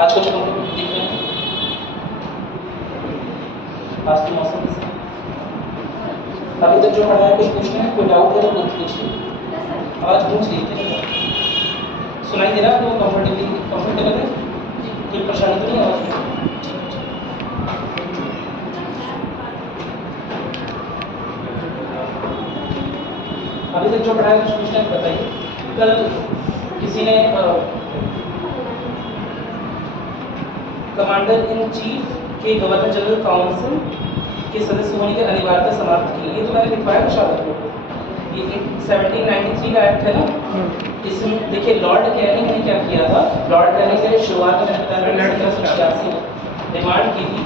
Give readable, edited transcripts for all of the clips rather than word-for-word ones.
आज का जो हम देख रहे हैं, आज के मौसम से अभी तक जो पढ़ा है, कुछ पूछना है, कोई डाउट है तो कुछ पूछिए। आवाज पूछ लीजिए, सुनाई दे रहा है आपको? कंफर्टेबल है? कोई परेशानी तो नहीं आवाज में? अभी तक जो पढ़ा है कुछ पूछना है बताइए। कल किसी ने कमांडर इन चीफ के गवर्नर जनरल काउंसिल के सदस्य होने की अनिवार्यता समाप्त की। ये तो मैंने लिखवाया था शायद आपको। ये 1793 का एक्ट है ना, इसमें देखिए लॉर्ड कैनिंग ने क्या किया था। लॉर्ड कैनिंग ने शुरुआत में 1786 डिमांड की थी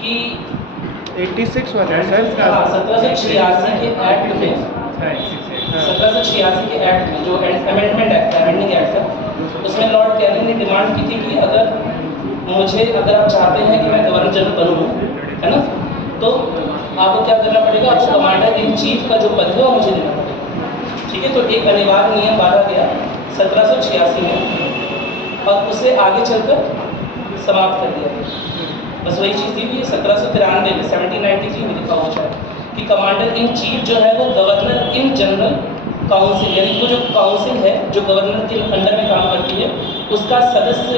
कि 86 वाला सर, 1786 के एक्ट में 1786 के एक्ट में जो अमेंडमेंट एक्ट अमेंडिंग एक्ट है, उसमें लॉर्ड कैनिंग ने डिमांड की थी कि अगर आप चाहते हैं कि मैं गवर्नर जनरल बनूँ, है ना, तो आपको क्या करना पड़ेगा, आपको कमांडर इन चीफ का जो पद है वो मुझे देना पड़ेगा। ठीक है, तो एक अनिवार्य नियम बांधा गया 1786 में और उसे आगे चलकर समाप्त कर दिया गया। बस वही चीज़ दी हुई है 1793 में 1793 में लिखा हुआ है कि कमांडर इन चीफ जो है वो गवर्नर इन जनरल काउंसिल, यानी वो जो काउंसिल है जो गवर्नर के अंडर में काम करती है, उसका सदस्य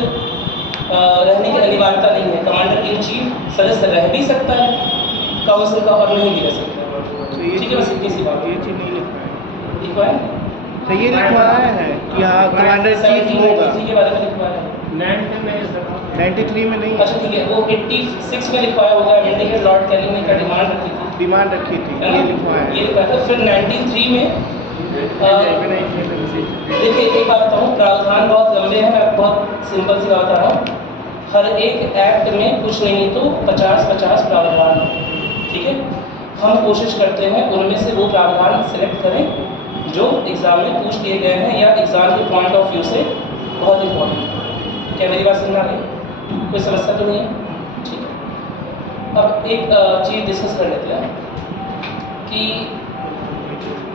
रहने की अनिवार्यता नहीं है। कमांडर इन चीफ सदस्य रह भी सकता है काउंसिल का और नहीं भी रह सकता। ठीक है, बस इतनी सी बात। ये चीज़ नहीं लिखवाया तो ये लिखवाया है कि हाँ कमांडर चीफ होगा, के बारे में लिखवाया है 93 में नहीं। अच्छा ठीक है, वो 86 में लिखवाया होगा। अमेंडमेंट लॉर्ड कैनिंग ने क्या डिमांड रखी थी, ये लिखवाया है, ये लिखवाया था। फिर 93 में देखिए एक बात बताऊँ, प्रावधान बहुत लंबे हैं, मैं बहुत सिंपल सी बात बता रहा हूँ। हर एक एक्ट में कुछ नहीं तो 50-50 प्रावधान है। ठीक है, हम कोशिश करते हैं उनमें से वो प्रावधान सिलेक्ट करें जो एग्ज़ाम में पूछ लिए गए हैं या एग्ज़ाम के पॉइंट ऑफ व्यू से बहुत इम्पोर्टेंट है। क्या मेरी बात समझ आ रही? कोई समस्या तो नहीं है? ठीक है, अब एक चीज़ डिस्कस कर लेते हैं कि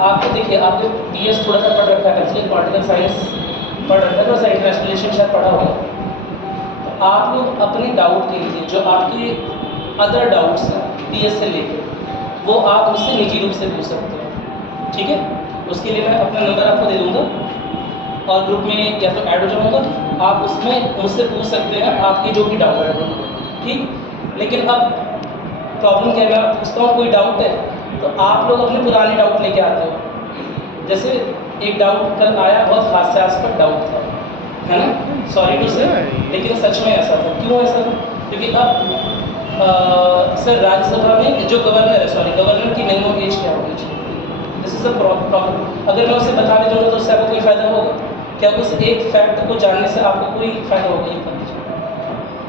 आपको देखिए, आपने PS थोड़ा सा पढ़ रखा है, पॉलिटिकल साइंस पढ़ रखा है, थोड़ा सा इंटरनेशनल रिलेशन शायद पढ़ा होगा। तो आप लोग अपने डाउट के लिए जो आपके अदर डाउट्स हैं PS से लेकर, वो आप मुझसे निजी रूप से पूछ सकते हैं। ठीक है, उसके लिए मैं अपना नंबर आपको दे दूँगा और ग्रुप में या तो ऐड हो जाऊँगा, आप उसमें मुझसे पूछ सकते हैं आपके जो भी डाउट है। ठीक, लेकिन अब प्रॉब्लम क्या है, मैं पूछता हूँ कोई डाउट है तो आप लोग अपने पुराने डाउट लेके आते हो। जैसे एक डाउट कल आया, बहुत हास्यास्पद डाउट था, है ना, सॉरी टू से, लेकिन सच में ऐसा था। क्यों ऐसा था? क्योंकि अब सर राज्यसभा में जो गवर्नर है, गवर्नर की मिनिमम एज क्या होनी चाहिए? This is a problem. अगर मैं उसे बता भी दूँगा तो उससे आपको कोई फ़ायदा होगा क्या? उस एक फैक्ट को जानने से आपको कोई फ़ायदा होगा? ये बता दीजिए।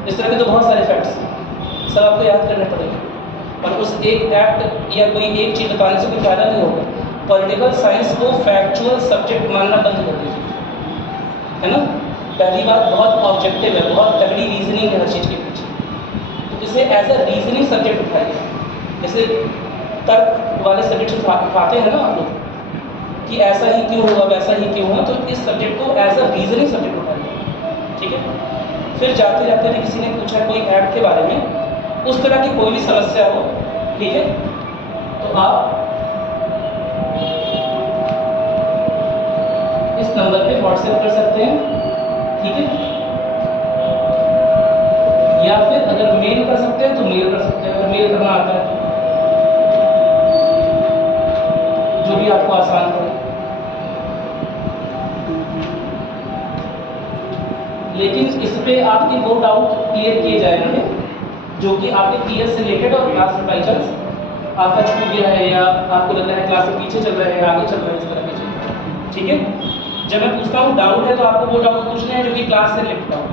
इस तरह के तो बहुत सारे फैक्ट्स हैं, सब आपको याद करने पड़ेंगे और उस एक फैक्ट या कोई एक चीज़ बताने से कोई फ़ायदा नहीं होगा। पॉलिटिकल साइंस को फैक्चुअल सब्जेक्ट मानना बंद कर दीजिए, है ना। पहली बात, बहुत ऑब्जेक्टिव है, बहुत तगड़ी रीजनिंग है हर चीज़ के पीछे, तो इसे एज अ रीजनिंग सब्जेक्ट उठाइए। जैसे तर्क वाले सब्जेक्ट उठाते हैं ना आप लोग कि ऐसा ही क्यों हुआ, वैसा ही क्यों हुआ, तो इस सब्जेक्ट को एज अ रीजनिंग सब्जेक्ट उठाइए। ठीक है, फिर जाते जाते किसी ने पूछा कोई ऐप के बारे में, उस तरह की कोई भी समस्या हो, ठीक है, तो आप इस नंबर पे व्हाट्सएप कर सकते हैं। ठीक है, या फिर अगर मेल कर सकते हैं तो मेल कर सकते हैं, अगर मेल करना आता है, जो भी आपको आसान हो। लेकिन इस पे आपके वो डाउट क्लियर किए जाएंगे जो कि आपके PS से रिलेटेड और क्लास में बाई चांस आपका छूट गया है या आपको लग रहा है क्लास में पीछे चल रहे हैं, आगे चल रहे हैं, इस तरह के चीज़। ठीक है, जब मैं पूछता हूँ डाउट है तो आपको वो डाउट पूछने हैं जो कि क्लास से रिलेटेड डाउट,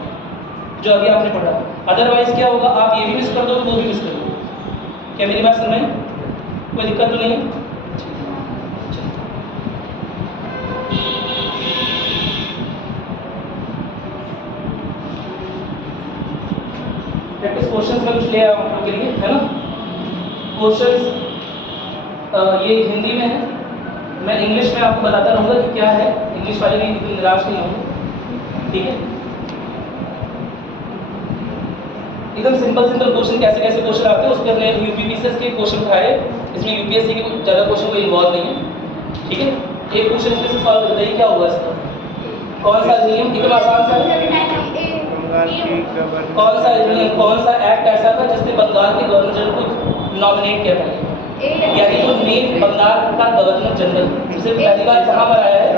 जो अभी आपने पढ़ा। अदरवाइज क्या होगा, आप ये भी मिस कर दो वो भी मिस कर दो। क्या मेरी बात समझ में? कोई दिक्कत तो नहीं है? प्रैक्टिस क्वेश्चंस में कुछ ले आया हूँ आपके लिए, है ना। क्वेश्चंस ये हिंदी में है, मैं इंग्लिश में आपको बताता रहूँगा कि क्या है, इंग्लिश वाले भी इतने निराश नहीं होंगे। ठीक है, एकदम सिंपल क्वेश्चन कैसे कैसे क्वेश्चन आते हैं, उस पर हमने यूपीपीसीएस के क्वेश्चन उठाए, इसमें यूपीएससी के कुछ ज़्यादा क्वेश्चन कोई इन्वॉल्व नहीं है, ठीक है। एक क्वेश्चन इसमें से सॉल्व बताइए क्या होगा इसका, कौन सा नियम, एकदम आसान सा है, कौन सा नियम, कौन सा एक्ट ऐसा था जिसने बंगाल के गवर्नर जनरल को नॉमिनेट किया था, यानी तो मेन बंगाल का गवर्नर जनरल जिसे पहली बार कहाँ पर आया है,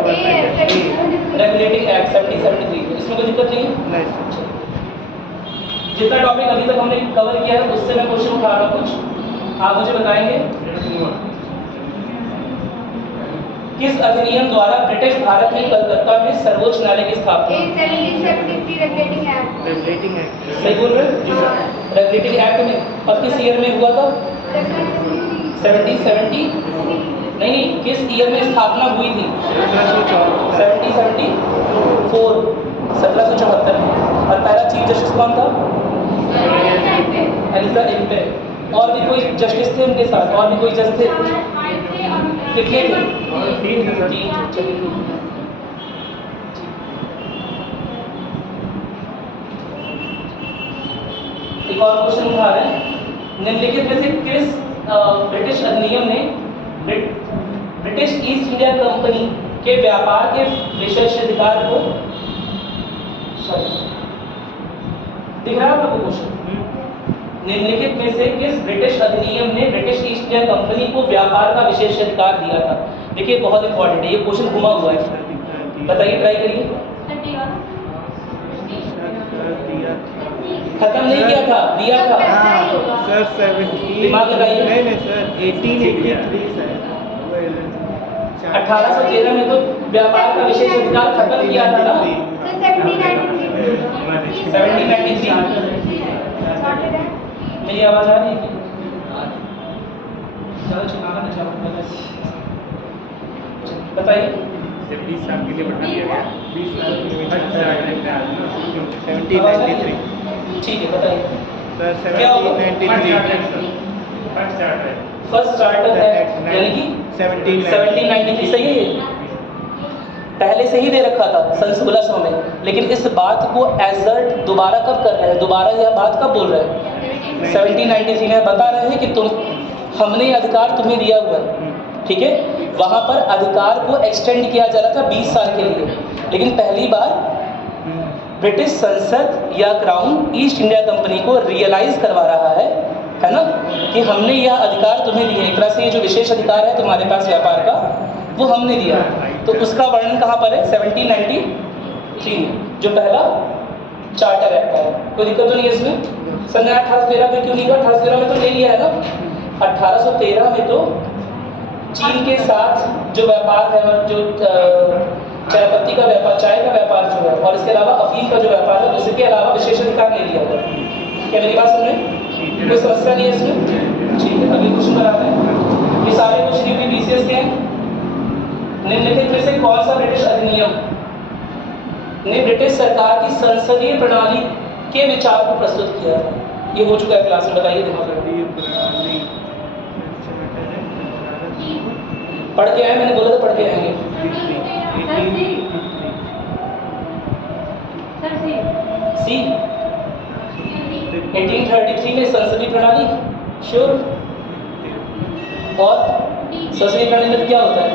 रेगुलेटिंग एक्ट 1773। इसमें कोई दिक्कत नहीं है। जितना टॉपिक अभी तक हमने कवर किया है उससे मैं क्वेश्चन उठा रहा हूँ कुछ, आप मुझे बताएंगे किस अधिनियम द्वारा ब्रिटिश भारत में कलकत्ता में सर्वोच्च न्यायालय की स्थापना, सही बोल रहे हैं, रेगुलेटिंग एक्ट में, और किस ईयर में हुआ था, 1770, नहीं, किस ईयर में स्थापना हुई थी, 1774, 1774 में, और पहला चीफ जस्टिस कौन था, एलिजाबेथ। और भी कोई जस्टिस थे उनके साथ, और भी कोई जज थे, कितने थे, 3। एक और क्वेश्चन उठा रहे हैं, निम्नलिखित में से किस ब्रिटिश अधिनियम ने ब्रिटिश ईस्ट इंडिया कंपनी के व्यापार के विशेषाधिकार को, दिख रहा है आपको क्वेश्चन, निम्नलिखित में से किस ब्रिटिश अधिनियम ने ब्रिटिश ईस्ट इंडिया कंपनी को व्यापार का विशेषाधिकार दिया था। देखिए बहुत इंपॉर्टेंट है, ये क्वेश्चन घुमा हुआ है, बताइए, ट्राई करिए। खत्म नहीं किया था, दिया था सर, 17, दिमाग लगाइए, नहीं सर, 1883 सर, 1813 में तो व्यापार का विशेष अधिकार खत्म किया था ना, 1793। मेरी आवाज आ रही है, चलो चुनाव ना चाहो, बताइए। 20 साल के लिए बढ़ा दिया गया, 20 साल के लिए 1793 ठीक है, बताइए सर, क्या होगा? 1793 फर्स्ट चार्टर एक्ट, यानी कि 1793, सही है, ये पहले से ही दे रखा था सन 1600 में, लेकिन इस बात को एजर्ट दोबारा कब कर रहे हैं, दोबारा यह बात कब बोल रहे हैं, 1793 में बता रहे हैं कि हमने ये अधिकार तुम्हें दिया हुआ है, ठीक है। वहाँ पर अधिकार को एक्सटेंड किया जा रहा था 20 साल के लिए, लेकिन पहली बार ब्रिटिश संसद या क्राउन ईस्ट इंडिया कंपनी को रियलाइज करवा रहा है ना, कि हमने यह अधिकार तुम्हें दिया, एक तरह से ये जो विशेष अधिकार है तुम्हारे पास व्यापार का, वो हमने दिया। तो उसका वर्णन कहाँ पर है, 1793 में, जो पहला चार्टर एक्ट है। कोई दिक्कत तो नहीं है इसमें। सन 1813 में क्यों नहीं हुआ, 1813 में तो ले लिया है ना, 1813 में तो चीन के साथ जो व्यापार है, जो चाय पत्ती का व्यापार, चाय का व्यापार जो है, और इसके अलावा अफीम का जो व्यापार है, उसके अलावा विशेष अधिकार ले लिया था। क्या मेरी बात सुन रहे हैं, कोई समस्या नहीं है इसमें, ठीक है। अगले क्वेश्चन पर आते हैं, ये सारे क्वेश्चन यूपीपीसीएस के हैं। निम्नलिखित में से कौन सा ब्रिटिश अधिनियम ने ब्रिटिश सरकार की संसदीय प्रणाली के विचार को प्रस्तुत किया? ये हो चुका है क्लास में, बताइए दिमाग पढ़ के आए, मैंने बोला था पढ़ के आएंगे। सी 1833 में संसदीय प्रणाली, श्योर। और संसदीय प्रणाली में क्या होता है,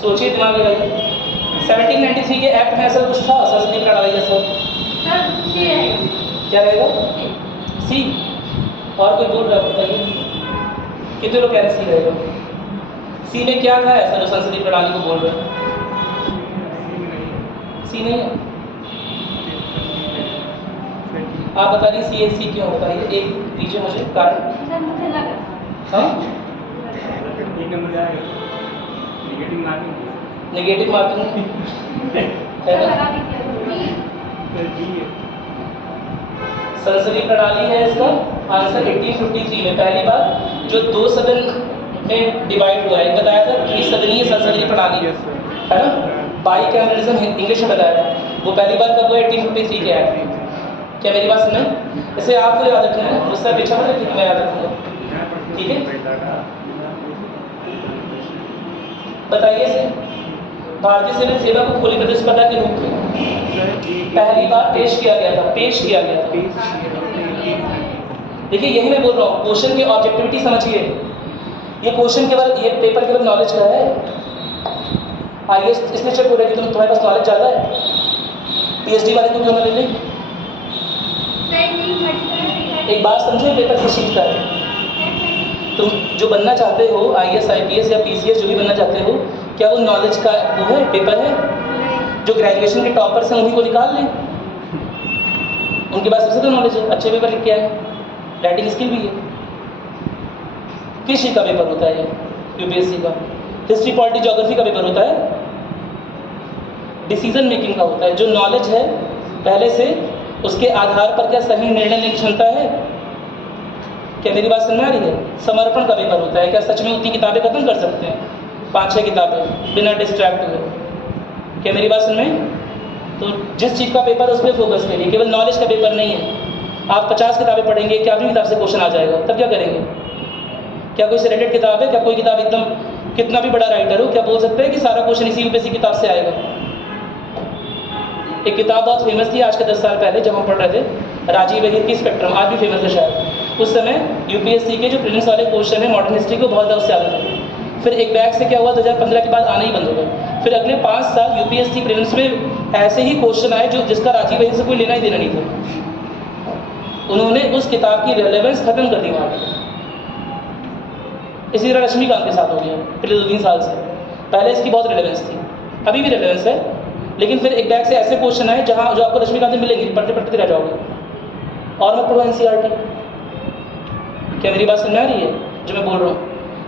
सोचिए, दिमाग लगाइए। 1793 के एक्ट में ऐसा कुछ था संसदीय प्रणाली जैसा, क्या रहेगा, सी। और कोई बोल रहा है, बताइए कितने लोग कह रहे सी रहेगा। सी में क्या था ऐसा जो संसदीय प्रणाली को बोल रहे हैं, सी नहीं है। आप बता रही सी क्यों, बताइए, एक दीजिए मुझे कारण। हाँ, नेगेटिव मार्किंग संसदीय प्रणाली है इसका आंसर। 1853 में पहली बार जो 2 सदन में डिवाइड हुआ है, बताया था त्रिसदनीय संसदीय प्रणाली है ना, बाइकैमरलिज्म इंग्लिश में बताया था, वो पहली बार कब हुआ, 1853 के एक्ट। क्या मेरी बात सुने, इसे आपको याद रखना है, मुझसे पीछा मत रखिए, मैं याद रखूँगा, ठीक है। बताइए इसे, भारतीय सैनिक सेवा को खुली प्रतिस्पर्धा के रूप में पहली बार पेश किया गया था, पेश किया गया था। देखिए यही मैं बोल रहा हूँ, क्वेश्चन की ऑब्जेक्टिविटी समझिए। ये क्वेश्चन केवल, ये पेपर केवल नॉलेज का है। आइए इसलिए चेक हो रहा है कि तुम्हारे पास नॉलेज ज़्यादा है, पीएचडी वाले को क्यों ना ले लें। एक बात समझो, पेपर किस चीज़ का है। तुम जो बनना चाहते हो, आईएएस आईपीएस या पीसीएस जो भी बनना चाहते हो, क्या वो नॉलेज का वो है, पेपर है? जो ग्रेजुएशन के टॉपर्स हैं उन्हीं को निकाल लें, उनके पास सबसे तो नॉलेज है, अच्छे पेपर लिख के आए, राइटिंग स्किल भी है। किस चीज़ का पेपर होता है ये? यूपीएससी का हिस्ट्री पॉलिटी ज्योग्राफी का पेपर होता है, डिसीजन मेकिंग का होता है। जो नॉलेज है पहले से, उसके आधार पर क्या सही निर्णय लेने की क्षमता है? क्या मेरी बात समझ में आ रही है? समर्पण का पेपर होता है। क्या सच में उतनी किताबें खत्म कर सकते हैं, 5-6 किताबें बिना डिस्ट्रैक्ट हुए? क्या मेरी बात समझ में? तो जिस चीज़ का पेपर उस पर फोकस करिए, केवल नॉलेज का पेपर नहीं है। आप 50 किताबें पढ़ेंगे, क्या अपनी किताब से क्वेश्चन आ जाएगा, तब क्या करेंगे? क्या कोई सिलेक्टेड किताब है? क्या कोई किताब एकदम कितना भी बड़ा राइटर हो, क्या बोल सकते हैं कि सारा क्वेश्चन इसी यूपीएससी किताब से आएगा? एक किताब बहुत फेमस थी आज के 10 साल पहले जब हम पढ़ रहे थे, राजीव अहिर की स्पेक्ट्रम, आज भी फेमस है शायद। उस समय यूपीएससी के जो प्रीलिम्स वाले क्वेश्चन है मॉडर्न हिस्ट्री को बहुत ज़्यादा उससे आते थे। फिर एक बैग से क्या हुआ, 2015 के बाद आना ही बंद हो गया। फिर अगले 5 साल यूपीएससी प्रीलिम्स में ऐसे ही क्वेश्चन आए जो जिसका राजीव अहिर से कोई लेना ही देना नहीं था। उन्होंने उस किताब की रेलेवेंस खत्म कर दी वहाँ पर। इसी तरह रश्मिकांत के साथ हो गया पिछले 2-3 साल से। पहले इसकी बहुत रेलेवेंस थी, अभी भी रेलेवेंस है, लेकिन फिर एक बैग से ऐसे क्वेश्चन आए जहाँ जो आपको रश्मिकांत में मिलेंगे, पढ़ते पढ़ते रह जाओगे और मत पढ़ो एनसीईआरटी। क्या मेरी बात समझ में आ रही है जो मैं बोल रहा हूँ?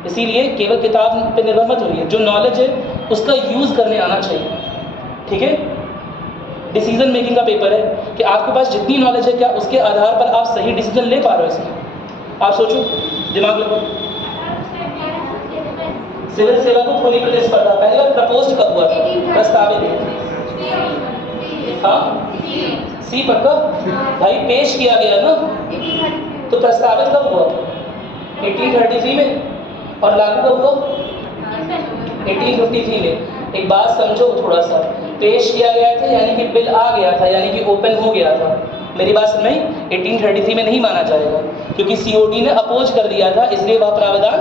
इसीलिए केवल किताब पे निर्भर मत होइए, जो नॉलेज है उसका यूज़ करने आना चाहिए, ठीक है? डिसीजन मेकिंग का पेपर है कि आपके पास जितनी नॉलेज है, क्या उसके आधार पर आप सही डिसीजन ले पा रहे हो इसमें? आप सोचो, दिमाग लगाओ। सिविल सेवा को खुली प्रतिस्पर्धा पहली बार प्रपोज कब हुआ था, प्रस्तावित? हाँ, सी पक्का भाई, पेश किया गया ना, तो प्रस्तावित कब हुआ? 1833 में, और लागू कब हुआ? 1853 में। एक बात समझो थोड़ा सा, पेश किया गया था यानी कि बिल आ गया था, यानी कि ओपन हो गया था। मेरी बात समझ में? 1833 में नहीं माना जाएगा, क्योंकि सीओडी ने अपोज कर दिया था, इसलिए वह प्रावधान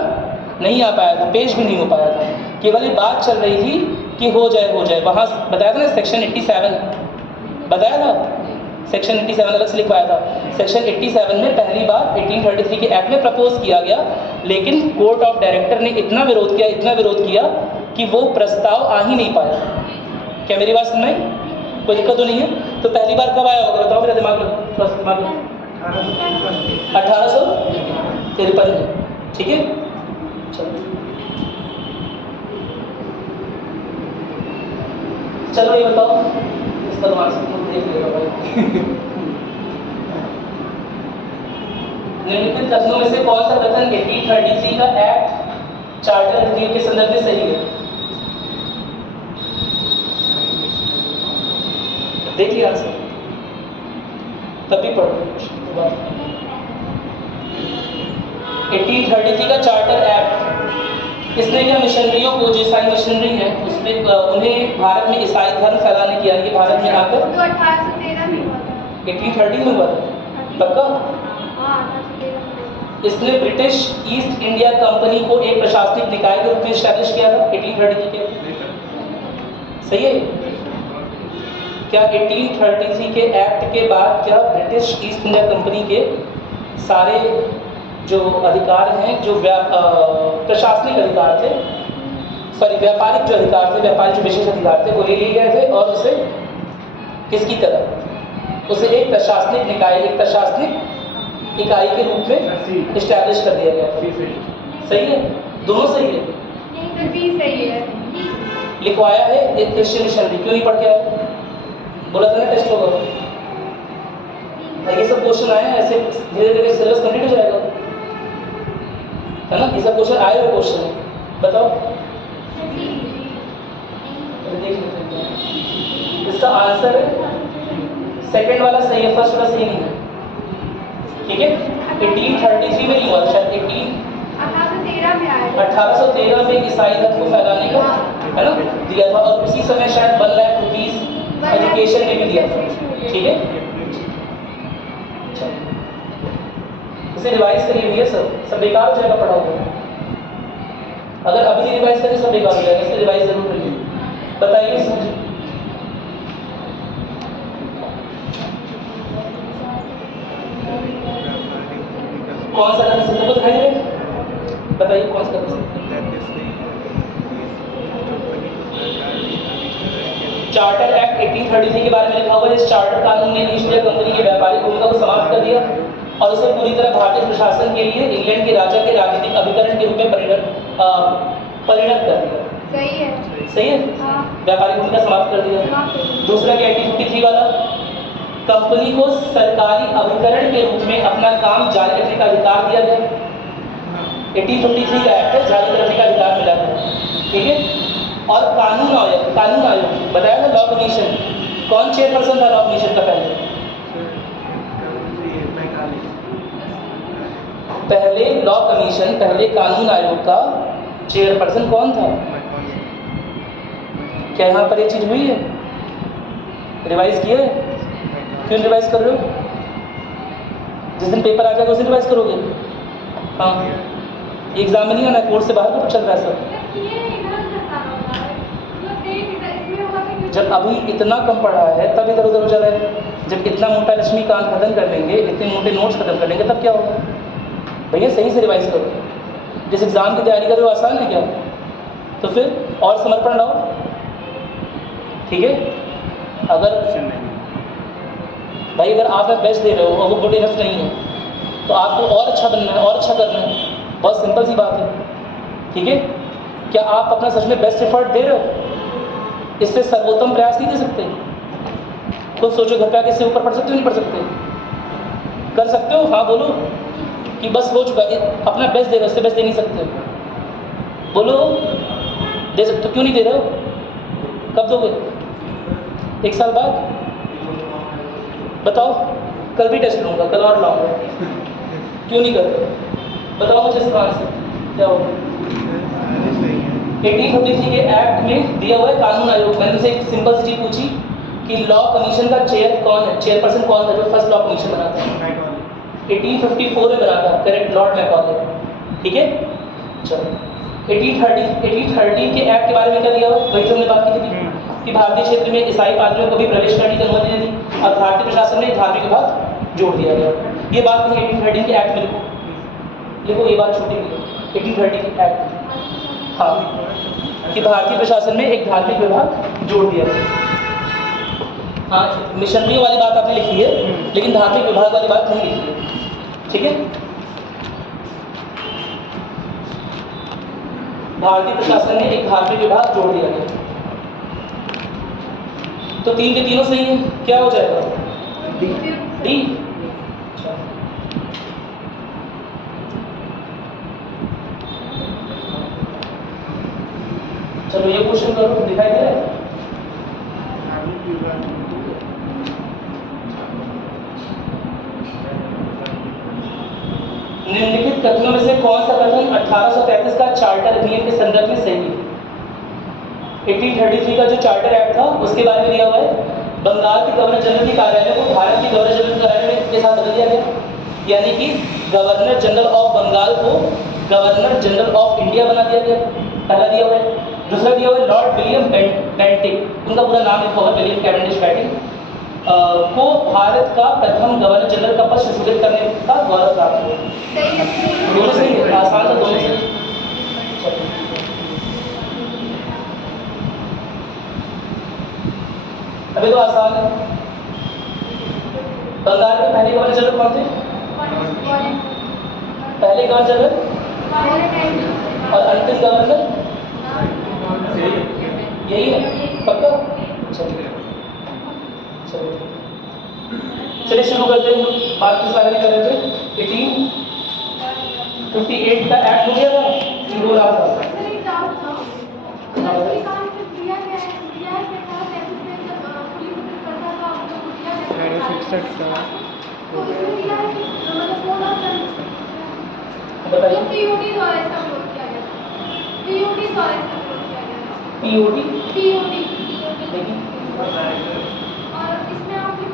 नहीं आ पाया था, पेश भी नहीं हो पाया था। केवल ये बात चल रही थी कि हो जाए। वहाँ बताया था ना, सेक्शन 87 बताया था, सेक्शन 87 अलग से लिखवाया था। सेक्शन 87 में पहली बार 1833 के एक्ट में प्रपोज किया गया, लेकिन कोर्ट ऑफ डायरेक्टर ने इतना विरोध किया कि वो प्रस्ताव आ ही नहीं पाया। क्या मेरी बात समझ में? कोई दिक्कत तो नहीं है? तो पहली बार कब आया होगा बताओ, मेरा दिमाग 1853 में, ठीक है? चलो ये बताओ, इसका दिमाग से खुद देख लेगा भाई। निम्नलिखित कथनों में से कौन सा कथन 1833 का एक्ट चार्टर रिव्यू के संदर्भ में सही है? देख लिया आंसर, तभी पढ़ो। 1833 का चार्टर एक्ट, इसने क्या मिशनरियों को, जो ईसाई मिशनरी है उसमें उन्हें भारत में ईसाई धर्म फैलाने की, यानी कि भारत में आकर 1813 में हुआ था। 1830 में हुआ था पक्का? इसने ब्रिटिश ईस्ट इंडिया कंपनी को एक प्रशासनिक निकाय के रूप में एस्टैब्लिश किया था 1833 के, सही है? क्या 1833 के एक्ट के बाद क्या ब्रिटिश ईस्ट इंडिया कंपनी के सारे जो अधिकार हैं, जो प्रशासनिक अधिकार थे, सॉरी व्यापारिक जो अधिकार थे, व्यापारिक जो विशेष अधिकार थे, वो ले लिए गए थे और उसे किसकी तरह, उसे एक प्रशासनिक निकाय, एक प्रशासनिक इकाई के रूप में इस्टेब्लिश कर दिया गया था। सही है? दोनों सही है? सही है। लिखवाया है एक क्रिश्चियन मिशनरी, क्यों नहीं पढ़ के आया? बोला था ना टेस्ट होगा। ये सब क्वेश्चन आए हैं, ऐसे धीरे धीरे सिलेबस कंप्लीट हो जाएगा, है ना? ये सब क्वेश्चन आए हुए क्वेश्चन है, बताओ। देख लेते हैं, इसका आंसर सेकंड वाला सही है, फर्स्ट वाला सही नहीं है, ठीक है? 1833 में नहीं हुआ, शायद 1813 में आया। 1813 में ईसाई धर्म को फैलाने का, है ना, दिया था। और उसी समय शायद 1 लाख रुपीस एजुकेशन एप्लीकेशन में भी दिया था, ठीक है। चलो इसे रिवाइज करिए भैया, सब बेकार हो जाएगा पढ़ा हुआ। अगर अभी नहीं रिवाइज करें सब बेकार हो जाएगा, इसलिए रिवाइज जरूर करिए। बताइए समझ कौन सा करना सकते को दिखाई दे, बताइए कौन सा करना सकते। चार्टर एक्ट 1833 के बारे में लिखा हुआ है। इस चार्टर कानून ने ईस्ट इंडिया कंपनी की व्यापारिक भूमिका को समाप्त कर दिया और उसे पूरी तरह भारतीय प्रशासन के लिए इंग्लैंड के राजा के राजनीतिक अभिकरण के रूप में परिणत कर दिया। सही है। सही है, हाँ। व्यापारिक भूमिका समाप्त कर दिया। दूसरा क्या 1853 वाला, कंपनी को सरकारी अभिकरण के रूप में अपना काम जारी रखने का अधिकार दिया गया। 1853 का एक्ट है, जारी रखने का अधिकार मिला गया, ठीक है। और कानून आयोग बताया ना, लॉ कमीशन, कौन चेयरपर्सन था लॉ कमीशन का पहले लॉ कमीशन, पहले कानून आयोग का चेयरपर्सन कौन था? क्या यहाँ पर ये चीज हुई है? रिवाइज किए? क्यों रिवाइज कर रहे हो? जिस दिन पेपर आ जाएगा उस दिन रिवाइज करोगे? हाँ, एग्जाम में नहीं आना, कोर्स से बाहर कब चल रहा है सब। जब अभी इतना कम पढ़ा है तब इधर उधर हो जा रहा है। जब इतना मोटा लक्ष्मीकांत खत्म कर लेंगे, इतने मोटे नोट्स खत्म कर लेंगे, तब क्या होगा? भैया सही से रिवाइज करो। जिस एग्जाम की तैयारी कर रहे हो आसान है क्या? तो फिर और समर्पण लाओ, ठीक है। अगर भाई अगर आप बेस्ट दे रहे हो और वो गुड इनफ नहीं है तो आपको और अच्छा बनना है और अच्छा करना है। बहुत सिंपल सी बात है, ठीक है। क्या आप अपना सच में बेस्ट एफर्ट दे रहे हो? इससे सर्वोत्तम प्रयास नहीं दे सकते? खुद सोचो, घर पे आके इससे ऊपर पढ़ सकते हो नहीं पढ़ सकते? कर सकते हो? हाँ बोलो कि बस हो चुका है, अपना बेस्ट दे रहे हो, इससे बेस्ट दे नहीं सकते। बोलो दे सकते हो, क्यों नहीं दे रहे हो? कब दोगे? 1 साल बाद? बताओ, कल भी टेस्ट लूँगा, कल और लाऊंगा। क्यों नहीं करते? बताओ मुझे इस बात से क्या होगा। 1853 के एक्ट में दिया हुआ है कानून आयोग। मैंने उनसे एक सिंपल सी चीज पूछी कि लॉ कमीशन का चेयर कौन है, चेयरपर्सन कौन था जो फर्स्ट लॉ कमीशन बनाता है? 1854 में बना था, करेक्ट, लॉर्ड मैकॉले, ठीक है। चलो 1813 के एक्ट के बारे में क्या दिया हुआ? वही जो हमने बात की थी कि भारतीय क्षेत्र में ईसाई पादरियों को भी प्रवेश करने की अनुमति नहीं दी और भारतीय प्रशासन ने धार्मिक विभाग जोड़ दिया गया। ये बात नहीं 1813 के एक्ट में लिखो, ये बात छूटी गई 1813 के एक्ट। हाँ, कि भारतीय प्रशासन में एक धार्मिक विभाग जोड़ दिया गया। हाँ, मिशनरियों वाली बात आपने लिखी है, लेकिन धार्मिक विभाग वाली बात नहीं लिखी है, ठीक है। भारतीय प्रशासन ने एक धार्मिक विभाग जोड़ दिया गया। तो 3 के तीनों सही है, क्या हो जाएगा? डी। चलो ये क्वेश्चन करो, दिखाई दे रहा है? निम्नलिखित कथनों में से कौन सा कथन 1833 का चार्टर अधिनियम के संदर्भ में सही है? 1833 का जो चार्टर एक्ट था उसके बारे में दिया हुआ है, बंगाल के गवर्नर जनरल के कार्यालय को भारत के गवर्नर जनरल के कार्यालय के साथ बदल दिया गया, यानी कि गवर्नर जनरल ऑफ बंगाल को गवर्नर जनरल ऑफ इंडिया बना दिया गया, पहला दिया हुआ है। दूसरा दिया हुआ है लॉर्ड विलियम बेंटिक, उनका पूरा नाम लिखा हुआ है, विलियम कैवेंडिश बेंटिक, को भारत का प्रथम गवर्नर जनरल का पद सुशोभित करने का गौरव प्राप्त हुआ। दोनों सही है, आसान था दोनों सही। अभी तो आसान है। बंगाल के पहले गवर्नर जनरल कौन थे? पहले गवर्नर जनरल और अंतिम गवर्नर यही है, पक्का? चलिए शुरू करते हैं। बात किस बारे में कर रहे थे? 1858 का एक्ट हो गया था, हो रहा था।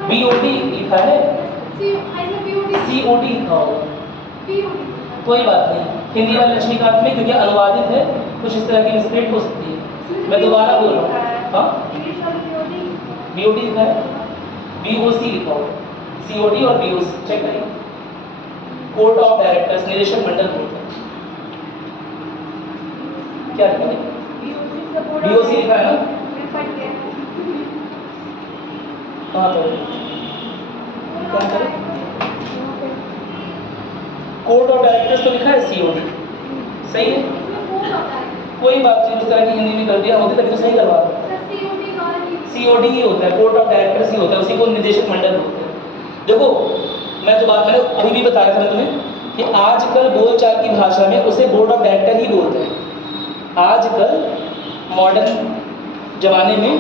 BOD लिखा है, COD लिखा होगा, कोई बात नहीं। हिंदी वाले लक्ष्मीकांत में क्योंकि अनुवादित है कुछ इस तरह की मिस्टेक हो सकती है, मैं दोबारा बोल रहा हूँ। हाँ BOD लिखा है, BOC लिखा होगा, COD और BOC चेक करिए। कोर्ट ऑफ डायरेक्टर्स निदेशक मंडल बोलते हैं, क्या लिखा है? BOC लिखा है ना? कहाँ पर? क्या करें? कोर्ट ऑफ डायरेक्टर्स तो लिखा है COD, सही है, कोई बात नहीं। उस तरह की हिंदी में गलतियाँ होती तभी तो सही करवा रहा हूँ। COD ही होता है, कोर्ट ऑफ डायरेक्टर्स ही होता है, उसी को निदेशक मंडल बोलते हैं। देखो मैं तो बात मैंने अभी भी बताया था तुम्हें कि आजकल बोलचाल की भाषा में उसे बोर्ड ऑफ डायरेक्टर ही बोलते हैं। आजकल मॉडर्न जमाने में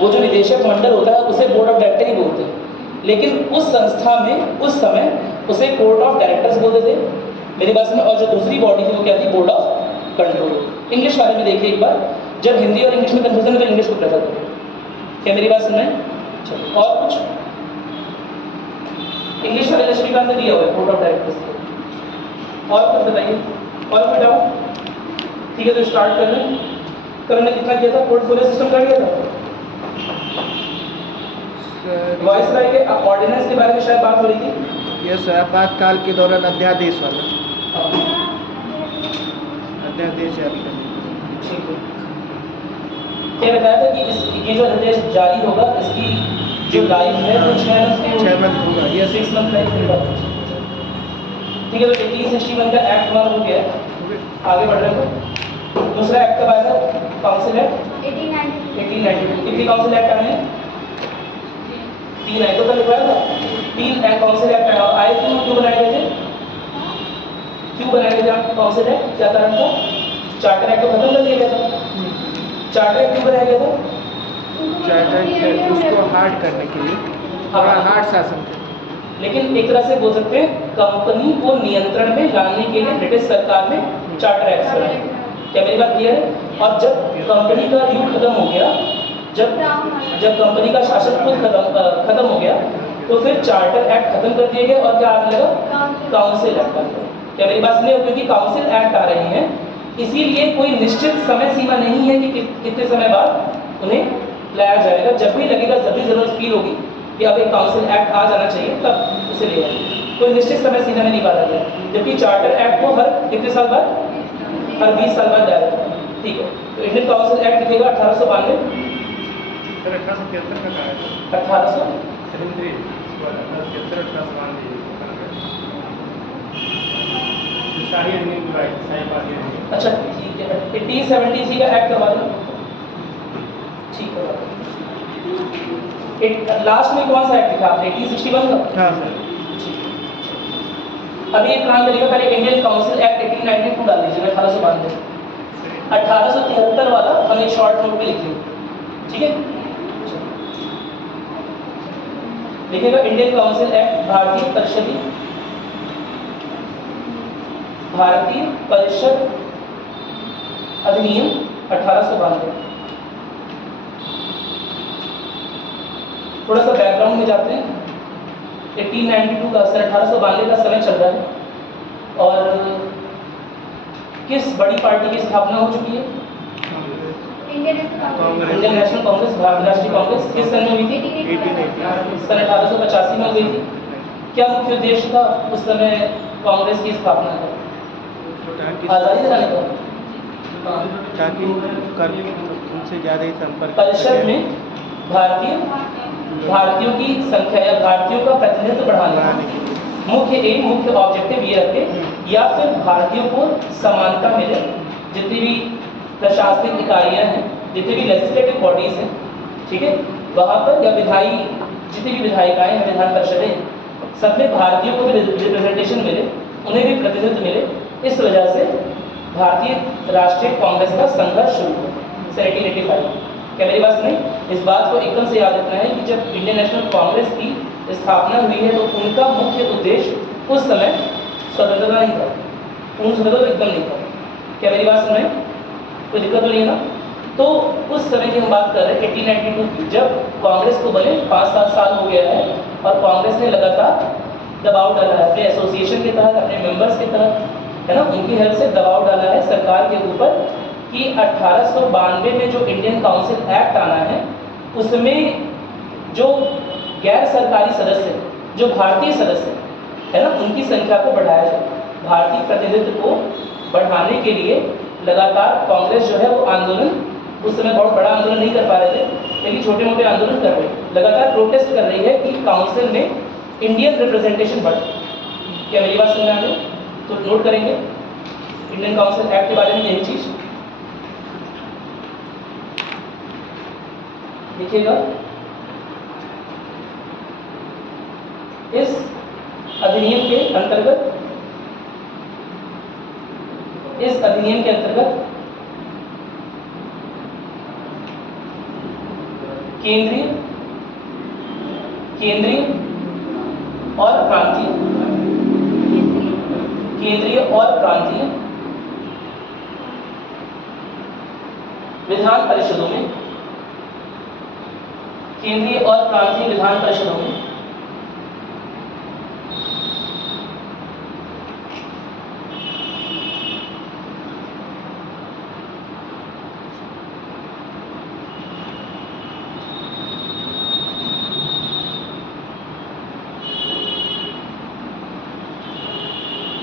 वो जो निदेशक मंडल होता है उसे बोर्ड ऑफ डायरेक्टर ही बोलते हैं, लेकिन उस संस्था में उस समय उसे कोर्ट ऑफ डायरेक्टर्स बोलते थे मेरी बात में। और जो दूसरी बॉडी थी वो क्या थी? Board of control. इंग्लिश वाले में देखिए एक बार, जब हिंदी और इंग्लिश में कंफ्यूजन है तो इंग्लिश को प्रेफर करो। क्या मेरी बात सुन रहे हैं? चलो और कुछ इंग्लिश वाले लक्ष्मीकांत ने दिया हुआ है बोर्ड ऑफ डायरेक्टर्स। और कुछ बताइए, और कोई डाउट? ठीक है तो स्टार्ट कर लें। कल हमने कितना किया था? पोर्टफोलियो सिस्टम कर लिया था। वाइसराय के ऑर्डिनेंस के बारे में शायद बात हो रही थी। यस सर, आपातकाल के दौरान अध्यादेश वाला अध्यादेश याद करें। ठीक है, क्या बताया था कि ये जो अध्यादेश जारी होगा इसकी जो लाइफ है वो 6 मंथ होगा। ये 6 मंथ लाइफ होगा। ठीक है तो 1861 का एक्ट 1 हो गया, आगे बढ़ रहे हैं। दूसरा एक्ट कब आया था? Council act 1892। कितनी काउंसिल एक्ट आए हैं? 3 एक्टों का लिखवाया था, 3 काउंसिल एक्ट आए। क्यों बनाए गए थे? क्यों बनाए गए थे काउंसिल एक्ट? क्या कारण था? चार्टर एक्ट को खत्म कर दिया गया था। चार्टर एक्ट क्यों बनाया गया था? चार्टर उसको हार्ड करने के लिए, थोड़ा हार्ड शासन। लेकिन एक तरह से बोल सकते हैं कंपनी को नियंत्रण में लाने के लिए ब्रिटिश सरकार ने चार्टर एक्ट बनाया। क्या मेरी बात क्लियर है? और जब कंपनी का युग खत्म हो गया, जब कंपनी का शासन खुद खत्म हो गया तो फिर चार्टर एक्ट खत्म कर दिए गए और क्या आने लगा? काउंसिल एक्ट आ गया। क्या मेरी बात सुनिए? क्योंकि काउंसिल एक्ट आ रहे हैं इसीलिए कोई निश्चित समय सीमा नहीं है कि कितने समय बाद उन्हें लाया जाएगा। जब भी लगेगा, जब भी जरूरत फील होगी कि अब एक काउंसिल एक्ट आ जाना चाहिए तब उसे ले आएंगे। कोई निश्चित समय सीमा में नहीं बांधा गया, जबकि चार्टर एक्ट को हर कितने साल बाद? हर 20 साल बाद लाया जाता है। ठीक है तो इंडियन काउंसिल एक्ट लिखेगा 1892। 1873 का आया था। 1873 शाही अधिनियम बुलाई, शाही पार्टी अधिनियम। अच्छा ठीक है, 1873 का एक्ट करवा दो। ठीक है, लास्ट में कौन सा एक्ट लिखा आपने? 1861 का। हाँ सर। अभी एक काम करिएगा, पहले इंडियन काउंसिल एक्ट 1892 डाल दीजिएगा 1892। 1873 वाला हम एक शॉर्ट नोट में लिख लेंगे, ठीक है? लिखेगा इंडियन काउंसिल एक्ट भारतीय परिषद अधिनियम 1892। थोड़ा सा बैकग्राउंड में जाते हैं। 1892 का 1892 का समय चल रहा है और किस बड़ी पार्टी की स्थापना हो चुकी है? इंडियन नेशनल कांग्रेस, भारतीय राष्ट्रीय कांग्रेस। किस सन में हुई थी? सन 1885 में हुई थी। क्या मुख्य उद्देश्य था उस समय कांग्रेस की स्थापना का? आज़ादी दिलाने का, ताकि उनसे ज़्यादा ही संपर्क। परिषद में भारतीयों की संख्या या भारतीयों का प्रतिनिधित्व बढ़ाने मुख्य एम, मुख्य ऑब्जेक्टिव ये रखे, या फिर भारतीयों को समानता मिले। जितनी भी प्रशासनिक इकाइयाँ हैं, जितनी भी लेजिस्लेटिव बॉडीज हैं, ठीक है, वहाँ पर या जितनी भी विधायिकाएँ हैं, विधान परिषदें, सब में भारतीयों को भी रिप्रेजेंटेशन मिले, उन्हें भी प्रतिनिधित्व मिले। इस वजह से भारतीय राष्ट्रीय कांग्रेस का संघर्ष शुरू हुआ 1885। क्या मेरी बात नहीं? इस बात को एकदम से याद रखना है कि जब इंडियन नेशनल कांग्रेस की स्थापना हुई है तो उनका मुख्य उद्देश्य उस समय स्वतंत्रता नहीं था, पूर्ण स्वतंत्रता एकदम नहीं था। क्या मेरी बात सुन रहे हैं? कोई दिक्कत तो नहीं है ना? तो उस समय की हम बात कर रहे हैं 1892 की, जब कांग्रेस को भले 5-7 साल हो गया है और कांग्रेस ने लगातार दबाव डाला है अपने एसोसिएशन के तहत, अपने मेंबर्स के तहत, है ना, उनकी हेल्प से दबाव डाला है सरकार के ऊपर कि 1892 में जो इंडियन काउंसिल एक्ट आना है उसमें जो गैर सरकारी सदस्य, जो भारतीय सदस्य है ना, उनकी संख्या को बढ़ाया जाए। भारतीय प्रतिनिधित्व को बढ़ाने के लिए लगातार कांग्रेस जो है वो आंदोलन, उस समय बहुत बड़ा आंदोलन नहीं कर पा रहे थे, लेकिन छोटे मोटे आंदोलन कर रहे हैं, लगातार प्रोटेस्ट कर रही है कि काउंसिल में इंडियन रिप्रेजेंटेशन बढ़े। क्या मेरी बात समझ आ रही है? तो नोट करेंगे इंडियन काउंसिल एक्ट के बारे में यही चीज लिखिएगा। इस अधिनियम के अंतर्गत केंद्रीय और प्रांतीय विधान परिषदों में, केंद्रीय और प्रांतीय विधान परिषदों में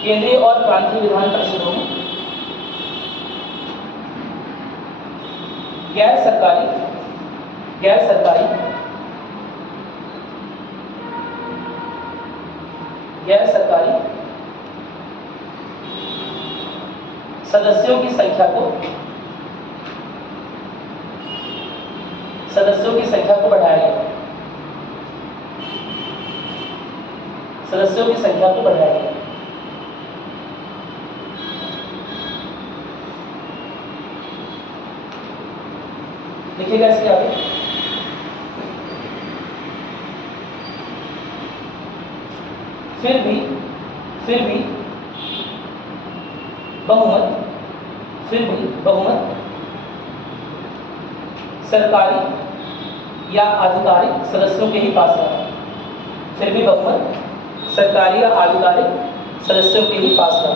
केंद्रीय और प्रांतीय विधान परिषदों में गैर सरकारी सदस्यों की संख्या को बढ़ाया गया। लिखिएगा इसके आगे। फिर भी बहुमत सरकारी या आधिकारिक सदस्यों के ही पास रहा। फिर भी बहुमत सरकारी या आधिकारिक सदस्यों के ही पास रहा।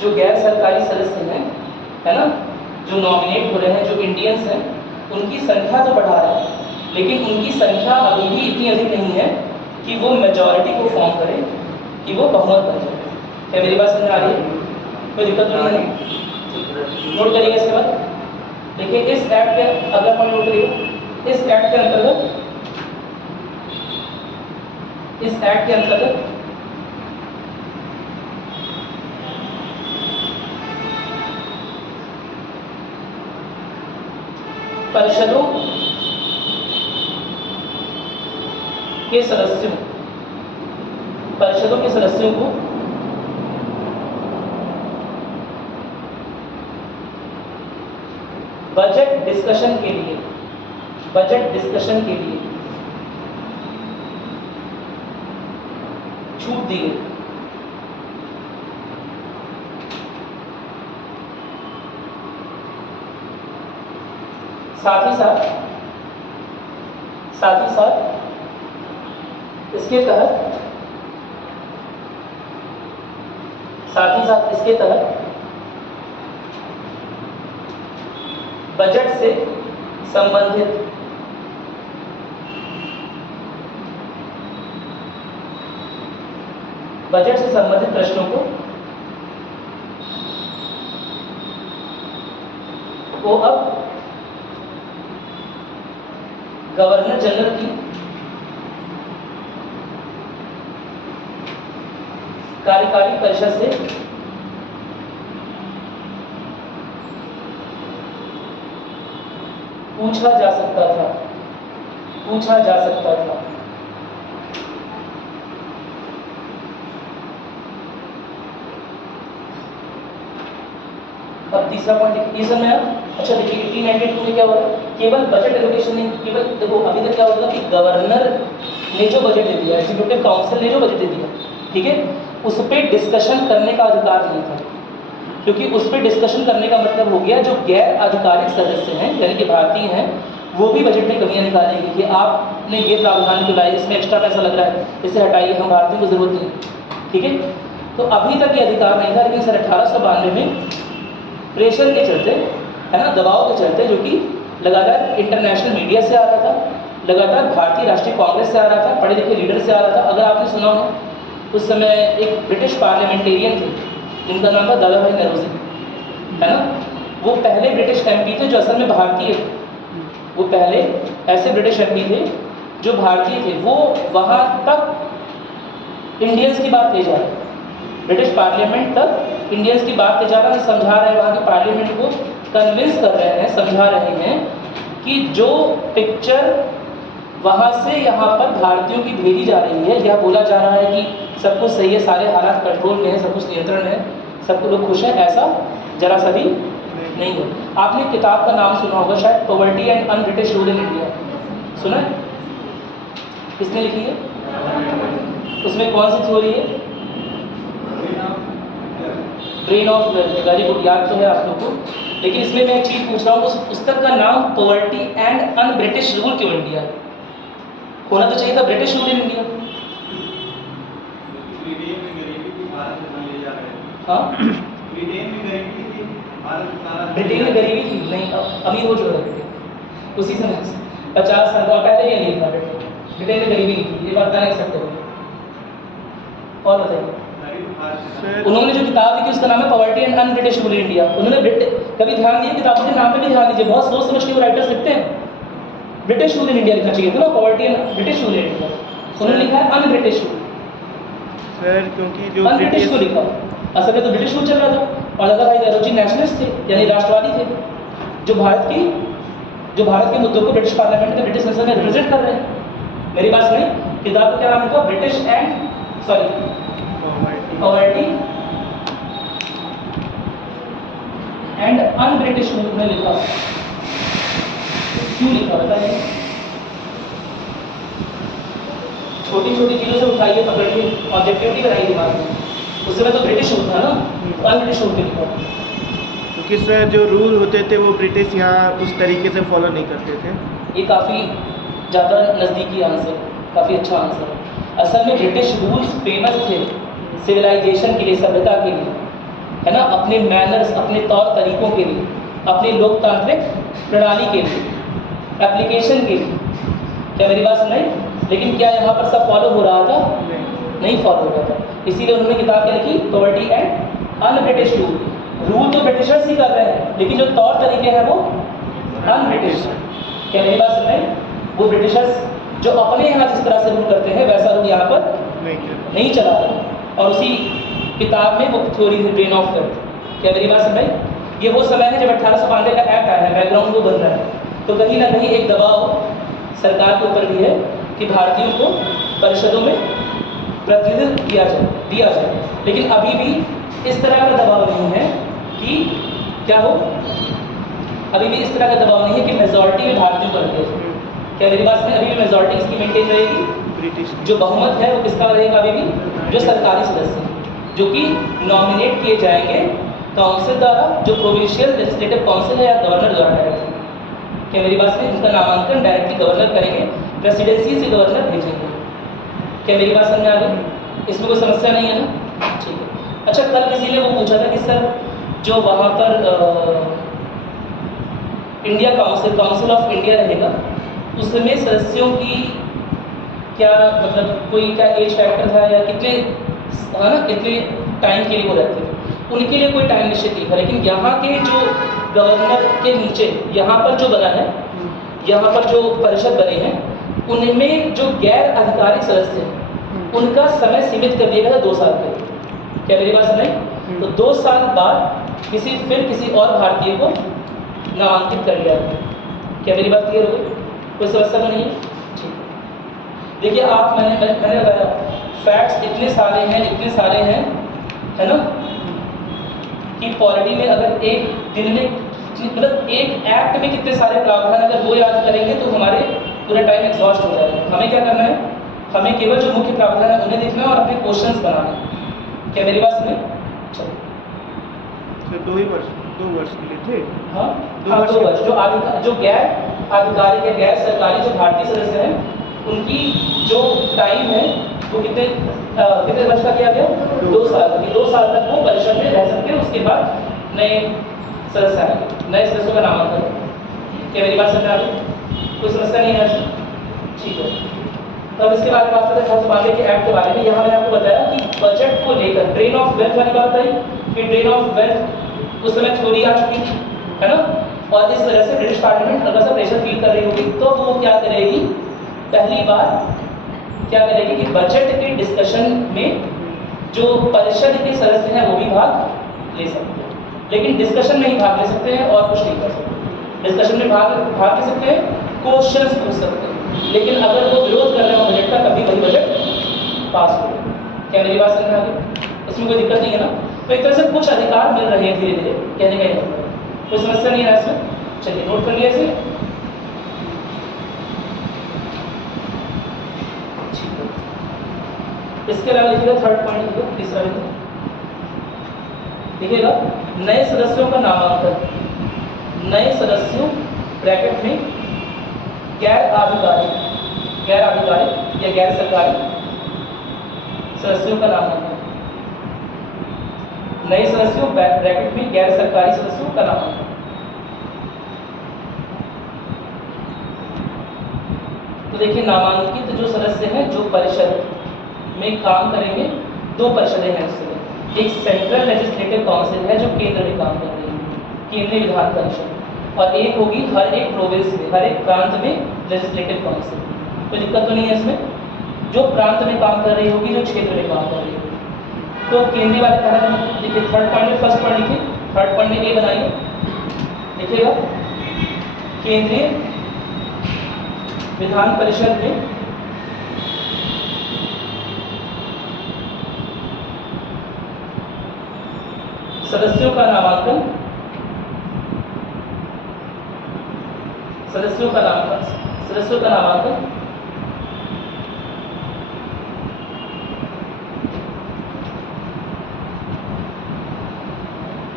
जो गैर सरकारी सदस्य हैं, है ना, जो नॉमिनेट हो रहे हैं, जो इंडियंस हैं, उनकी संख्या तो बढ़ा रहे हैं, लेकिन उनकी संख्या अभी भी इतनी अधिक नहीं है कि वो मेजॉरिटी को फॉर्म करे, कि वो बहुमत बन जाए। क्या मेरी बात समझ आ रही है? कोई दिक्कत तो नहीं है? नोट करिएगा इसके बाद। देखिए इस एक्ट के अगला पॉइंट नोट करिएगा। इस एक्ट के अंतर्गत परिषदों के सदस्यों को बजट डिस्कशन के लिए छूट दी गई। साथ ही साथ इसके तहत बजट से संबंधित प्रश्नों को अब गवर्नर जनरल की कार्यकारी परिषद से पूछा जा सकता था। अब तीसरा पॉइंट ये समय अच्छा देखिए 1892 में क्या हुआ, केवल बजट एलोकेशन नहीं, केवल देखो अभी तक क्या होता कि गवर्नर ने जो बजट दे दिया, एग्जीक्यूटिव काउंसिल ने जो बजट दे दिया, ठीक है, उस पर डिस्कशन करने का अधिकार नहीं था। क्योंकि उस पर डिस्कशन करने का मतलब हो गया जो गैर आधिकारिक सदस्य हैं यानी कि भारतीय हैं वो भी बजट में कमियां निकालेंगे कि आपने ये प्रावधान क्यों लाए, इसमें एक्स्ट्रा पैसा लग रहा है, इसे हटाइए, हम भारतीयों को ज़रूरत नहीं। ठीक है, तो अभी तक ये अधिकार नहीं था, लेकिन सन 1892 में प्रेशर के चलते, है ना, दबाव के चलते, जो कि लगातार इंटरनेशनल मीडिया से आ रहा था, लगातार भारतीय राष्ट्रीय कांग्रेस से आ रहा था, पढ़े लिखे लीडर से आ रहा था। अगर आपने सुना हो उस समय एक ब्रिटिश पार्लियामेंटेरियन थे जिनका नाम था दादा भाई नौरोजी, है ना, वो पहले ब्रिटिश एमपी थे जो असल में भारतीय थे। वो पहले ऐसे ब्रिटिश एमपी थे जो भारतीय थे, वो वहाँ तक इंडियंस की बात ले जा रहे हैं, ब्रिटिश पार्लियामेंट तक इंडियंस की बात ले जा रहे हैं, समझा रहे हैं, वहाँ के पार्लियामेंट को कन्विंस कर रहे हैं, समझा रहे हैं कि जो पिक्चर वहाँ से यहाँ पर भारतीयों की भेजी जा रही है, यह बोला जा रहा है कि सब कुछ सही है, सारे हालात कंट्रोल में है, सब कुछ नियंत्रण है, सब लोग खुश हैं, ऐसा जरा सा भी नहीं है। आपने किताब का नाम सुना होगा शायद, poverty and un British rule in India, सुना है? किसने लिखी है? उसमें कौन सी थ्योरी है? Brain of wealth, very good, याद तो है आप लोग को। लेकिन इसमें मैं एक चीज़ पूछ रहा हूँ, उस पुस्तक का नाम poverty and un British rule क्यों इंडिया? होना तो चाहिए था ब्रिटिश रूल इन इंडिया। हाँ, ब्रिटेन में गरीबी थी नहीं, अमीर हो चुका था उसी समय 50 साल पहले ये नहीं था ब्रिटेन में गरीबी नहीं थी, ये बात नहीं सकते हो। और बताइए, उन्होंने जो किताब लिखी उसका नाम है poverty and un British rule in India. उन्होंने कभी ध्यान दिया किताबों के नाम पे भी ध्यान दीजिए, बहुत सोच समझ के वो राइटर्स लिखते हैं। ब्रिटिश रूल इन इंडिया लिखना चाहिए था ना, poverty and British rule in India, उन्होंने लिखा है अन ब्रिटिश रूल। सर क्योंकि जो अन ब्रिटिश को लिखा, असल में तो ब्रिटिश रूल चल रहा था, और दादा भाई नौरोजी नेशनलिस्ट थे यानी राष्ट्रवादी थे, जो भारत के मुद्दों को ब्रिटिश पार्लियामेंट में, ब्रिटिश संसद में रिप्रेजेंट कर रहे हैं। मेरी बात सुनिए, किताब का क्या नाम लिखा? British and poverty and un British rule में लिखा। क्यों लिखा बताइए? छोटी छोटी चीज़ों से उठाइए, पकड़िए, ऑब्जेक्टिविटी बनाइए दिमाग में। उस समय तो ब्रिटिश रूल था ना, तो अन ब्रिटिश रूल पे लिखा। क्योंकि सर जो रूल होते थे वो ब्रिटिश यहाँ उस तरीके से फॉलो नहीं करते थे। ये काफ़ी ज़्यादा नज़दीकी आंसर, काफ़ी अच्छा आंसर। असल में ब्रिटिश रूल्स फेमस थे सिविलाइजेशन के लिए, सभ्यता के लिए, है ना, अपने मैनर्स, अपने तौर तरीक़ों के लिए, अपनी लोकतांत्रिक प्रणाली के लिए, एप्लीकेशन के लिए। क्या मेरी बात सुन रही? लेकिन क्या यहाँ पर सब फॉलो हो रहा था? नहीं फॉलो हो रहा था। इसीलिए उन्होंने किताब क्या लिखी? Poverty and un British rule. Rule तो ब्रिटिशर्स ही कर रहे हैं, लेकिन जो तौर तरीके हैं वो अन ब्रिटिश। क्या मेरी बात सुन रहे? वो ब्रिटिशर्स जो अपने यहाँ जिस तरह से रूल करते हैं वैसा रूल यहाँ पर नहीं चला रहे। और उसी किताब में वो थ्योरी थी ब्रेन ऑफ वेल्थ। क्या मेरी बात सुन रही? ये वो समय है जब 1892 का एक्ट आया है, बैकग्राउंड वो बन रहा है, तो कहीं ना कहीं एक दबाव सरकार के ऊपर भी है कि भारतीयों को परिषदों में प्रतिनिधित्व दिया जाए। लेकिन अभी भी इस तरह का दबाव नहीं है कि क्या हो, अभी भी इस तरह का दबाव नहीं है कि मेजॉरिटी में भारतीयों को रखे जाए। क्या मेरी बात में? अभी भी मेजॉरिटी इसकी मेंटेन रहेगी, ब्रिटिश जो बहुमत है वो किसका रहेगा? अभी भी जो सरकारी सदस्य जो कि नॉमिनेट किए जाएंगे काउंसिल द्वारा, जो प्रोविंशियल लेजिस्लेटिव काउंसिल है या गवर्नर द्वारा डायरेक्टली। क्या मेरी बात में? इनका नामांकन डायरेक्टली गवर्नर करेंगे, प्रेसिडेंसी से गवर्नर भेजेंगे। क्या मेरी बात समझ में आ गई? इसमें कोई समस्या नहीं है ना? ठीक है। अच्छा, कल किसी ने वो पूछा था कि सर जो वहाँ पर इंडिया काउंसिल ऑफ इंडिया रहेगा, उसमें सदस्यों की क्या मतलब कोई क्या एज फैक्टर था या कितने, है ना, कितने टाइम के लिए वो रहते थे? उनके लिए कोई टाइम निश्चित नहीं था। लेकिन यहाँ के जो गवर्नर के नीचे यहाँ पर जो बना है, यहाँ पर जो परिषद बने हैं, उनमें जो गैर आधिकारिक सदस्य हैं उनका समय सीमित कर दिया गया था 2 साल के लिए। क्या मेरी बात सुनाई? तो 2 साल बाद किसी और भारतीय को नामांकित कर लिया गया। क्या मेरी बात क्लियर हो गई? कोई समस्या तो नहीं है? ठीक है। देखिए आप, मैंने बताया फैक्ट्स इतने सारे हैं, है ना, कि पॉलिटी में अगर एक दिन में मतलब एक एक्ट में कितने सारे प्रावधान अगर वो याद करेंगे तो हमारे पूरा टाइम एग्जॉस्ट हो जाएगा। हमें क्या करना है? हमें केवल जो मुख्य प्रावधान है उन्हें देखना है और अपने क्वेश्चंस बनाना है। क्या मेरी बात सुने? चलो। तो 2 ही वर्ष 2 वर्ष के लिए थे। हाँ दो हाँ, वर्ष 2 के- वर्ष। जो गैर आधिकारिक या गैर सरकारी जो भारतीय सदस्य हैं, उनकी जो टाइम है वो कितने वर्ष का किया गया? 2 साल की। 2 साल तक वो परिषद में रह सकते हैं। उसके बाद नए सदस्य आएंगे, नए सदस्यों का नामांकन। क्या मेरी बात समझ आ गई? कोई समस्या नहीं है इसमें? ठीक है। तो अब इसके बारे में बात करते हैं खर्च मामले के एक्ट के बारे में। यहाँ मैंने आपको बताया कि बजट को लेकर ड्रेन ऑफ वेल्थ वाली बात आई कि ड्रेन ऑफ वेल्थ उस समय थ्योरी आ चुकी थी, है ना? और इस वजह से ब्रिटिश पार्लियामेंट हल्का सा प्रेशर फील कर रही होगी, तो वो क्या करेगी? पहली बार क्या करेगी कि बजट के डिस्कशन में जो परिषद के सदस्य हैं वो भी भाग ले सकते हैं, लेकिन डिस्कशन में ही भाग ले सकते हैं और कुछ नहीं कर सकते। डिस्कशन में भाग ले सकते हैं, क्वेश्चंस पूछ सकते हैं, लेकिन अगर वो विरोध कर रहे हो बजट का, तभी वही बजट पास हो। क्या मेरी बात समझ में आ गई? इसमें कोई दिक्कत नहीं है ना? तो एक तरह से कुछ अधिकार मिल रहे हैं धीरे धीरे, कहने का ये मतलब है। कोई समस्या नहीं है इसमें? चलिए नोट कर लिया इसे। ठीक है। इसके अलावा लिखिएगा थर्ड पॉइंट, लिखिएगा तीसरा बिंदु, लिखिएगा नए सदस्यों का नामांकन। नए सदस्यों ब्रैकेट में गैर आधिकारिक या गैर सरकारी सदस्यों का नामांकन। नए सदस्यों ब्रैकेट में गैर सरकारी सदस्यों का नामांकन। तो देखिए, नामांकित जो सदस्य हैं जो परिषद में काम करेंगे, 2 परिषदें हैं उससे। एक सेंट्रल लेजिस्लेटिव काउंसिल है जो केंद्र में काम कर रही है, केंद्रीय विधान परिषद, और एक होगी हर एक प्रोविंस में, हर एक प्रांत में लेजिस्लेटिव काउंसिल। कोई दिक्कत तो नहीं है इसमें? जो प्रांत में काम कर रही होगी, जो क्षेत्र में काम कर रही होगी। तो केंद्रीय वाले पहला देखिए, थर्ड पॉइंट में फर्स्ट पॉइंट लिखिए, थर्ड पॉइंट में ये बनाइए, लिखिएगा केंद्रीय विधान परिषद में सदस्यों का नामांकन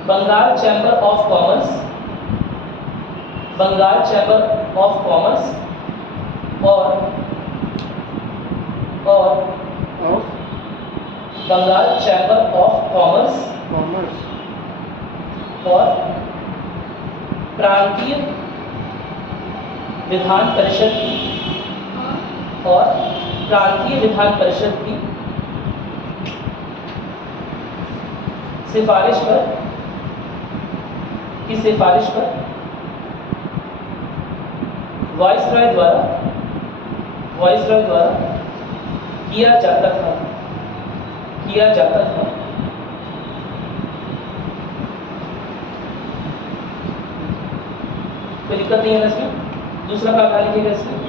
बंगाल चैम्बर ऑफ कॉमर्स और बंगाल चैम्बर ऑफ कॉमर्स और प्रांतीय विधान परिषद की सिफारिश पर वाइसरॉय द्वारा किया जाता था। कोई दिक्कत नहीं है ना इसमें? दूसरा प्रावधान लिखिएगा इसमें,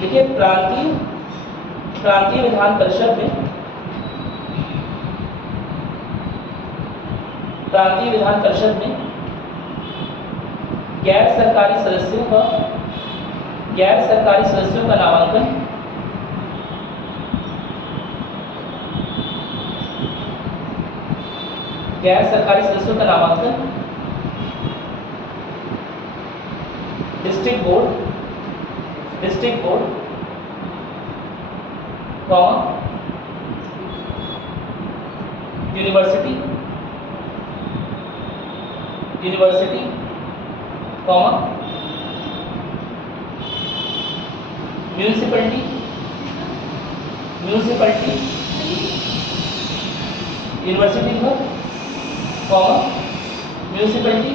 देखिए प्रांतीय विधान परिषद में गैर सरकारी सदस्यों का नामांकन district board university municipality university municipality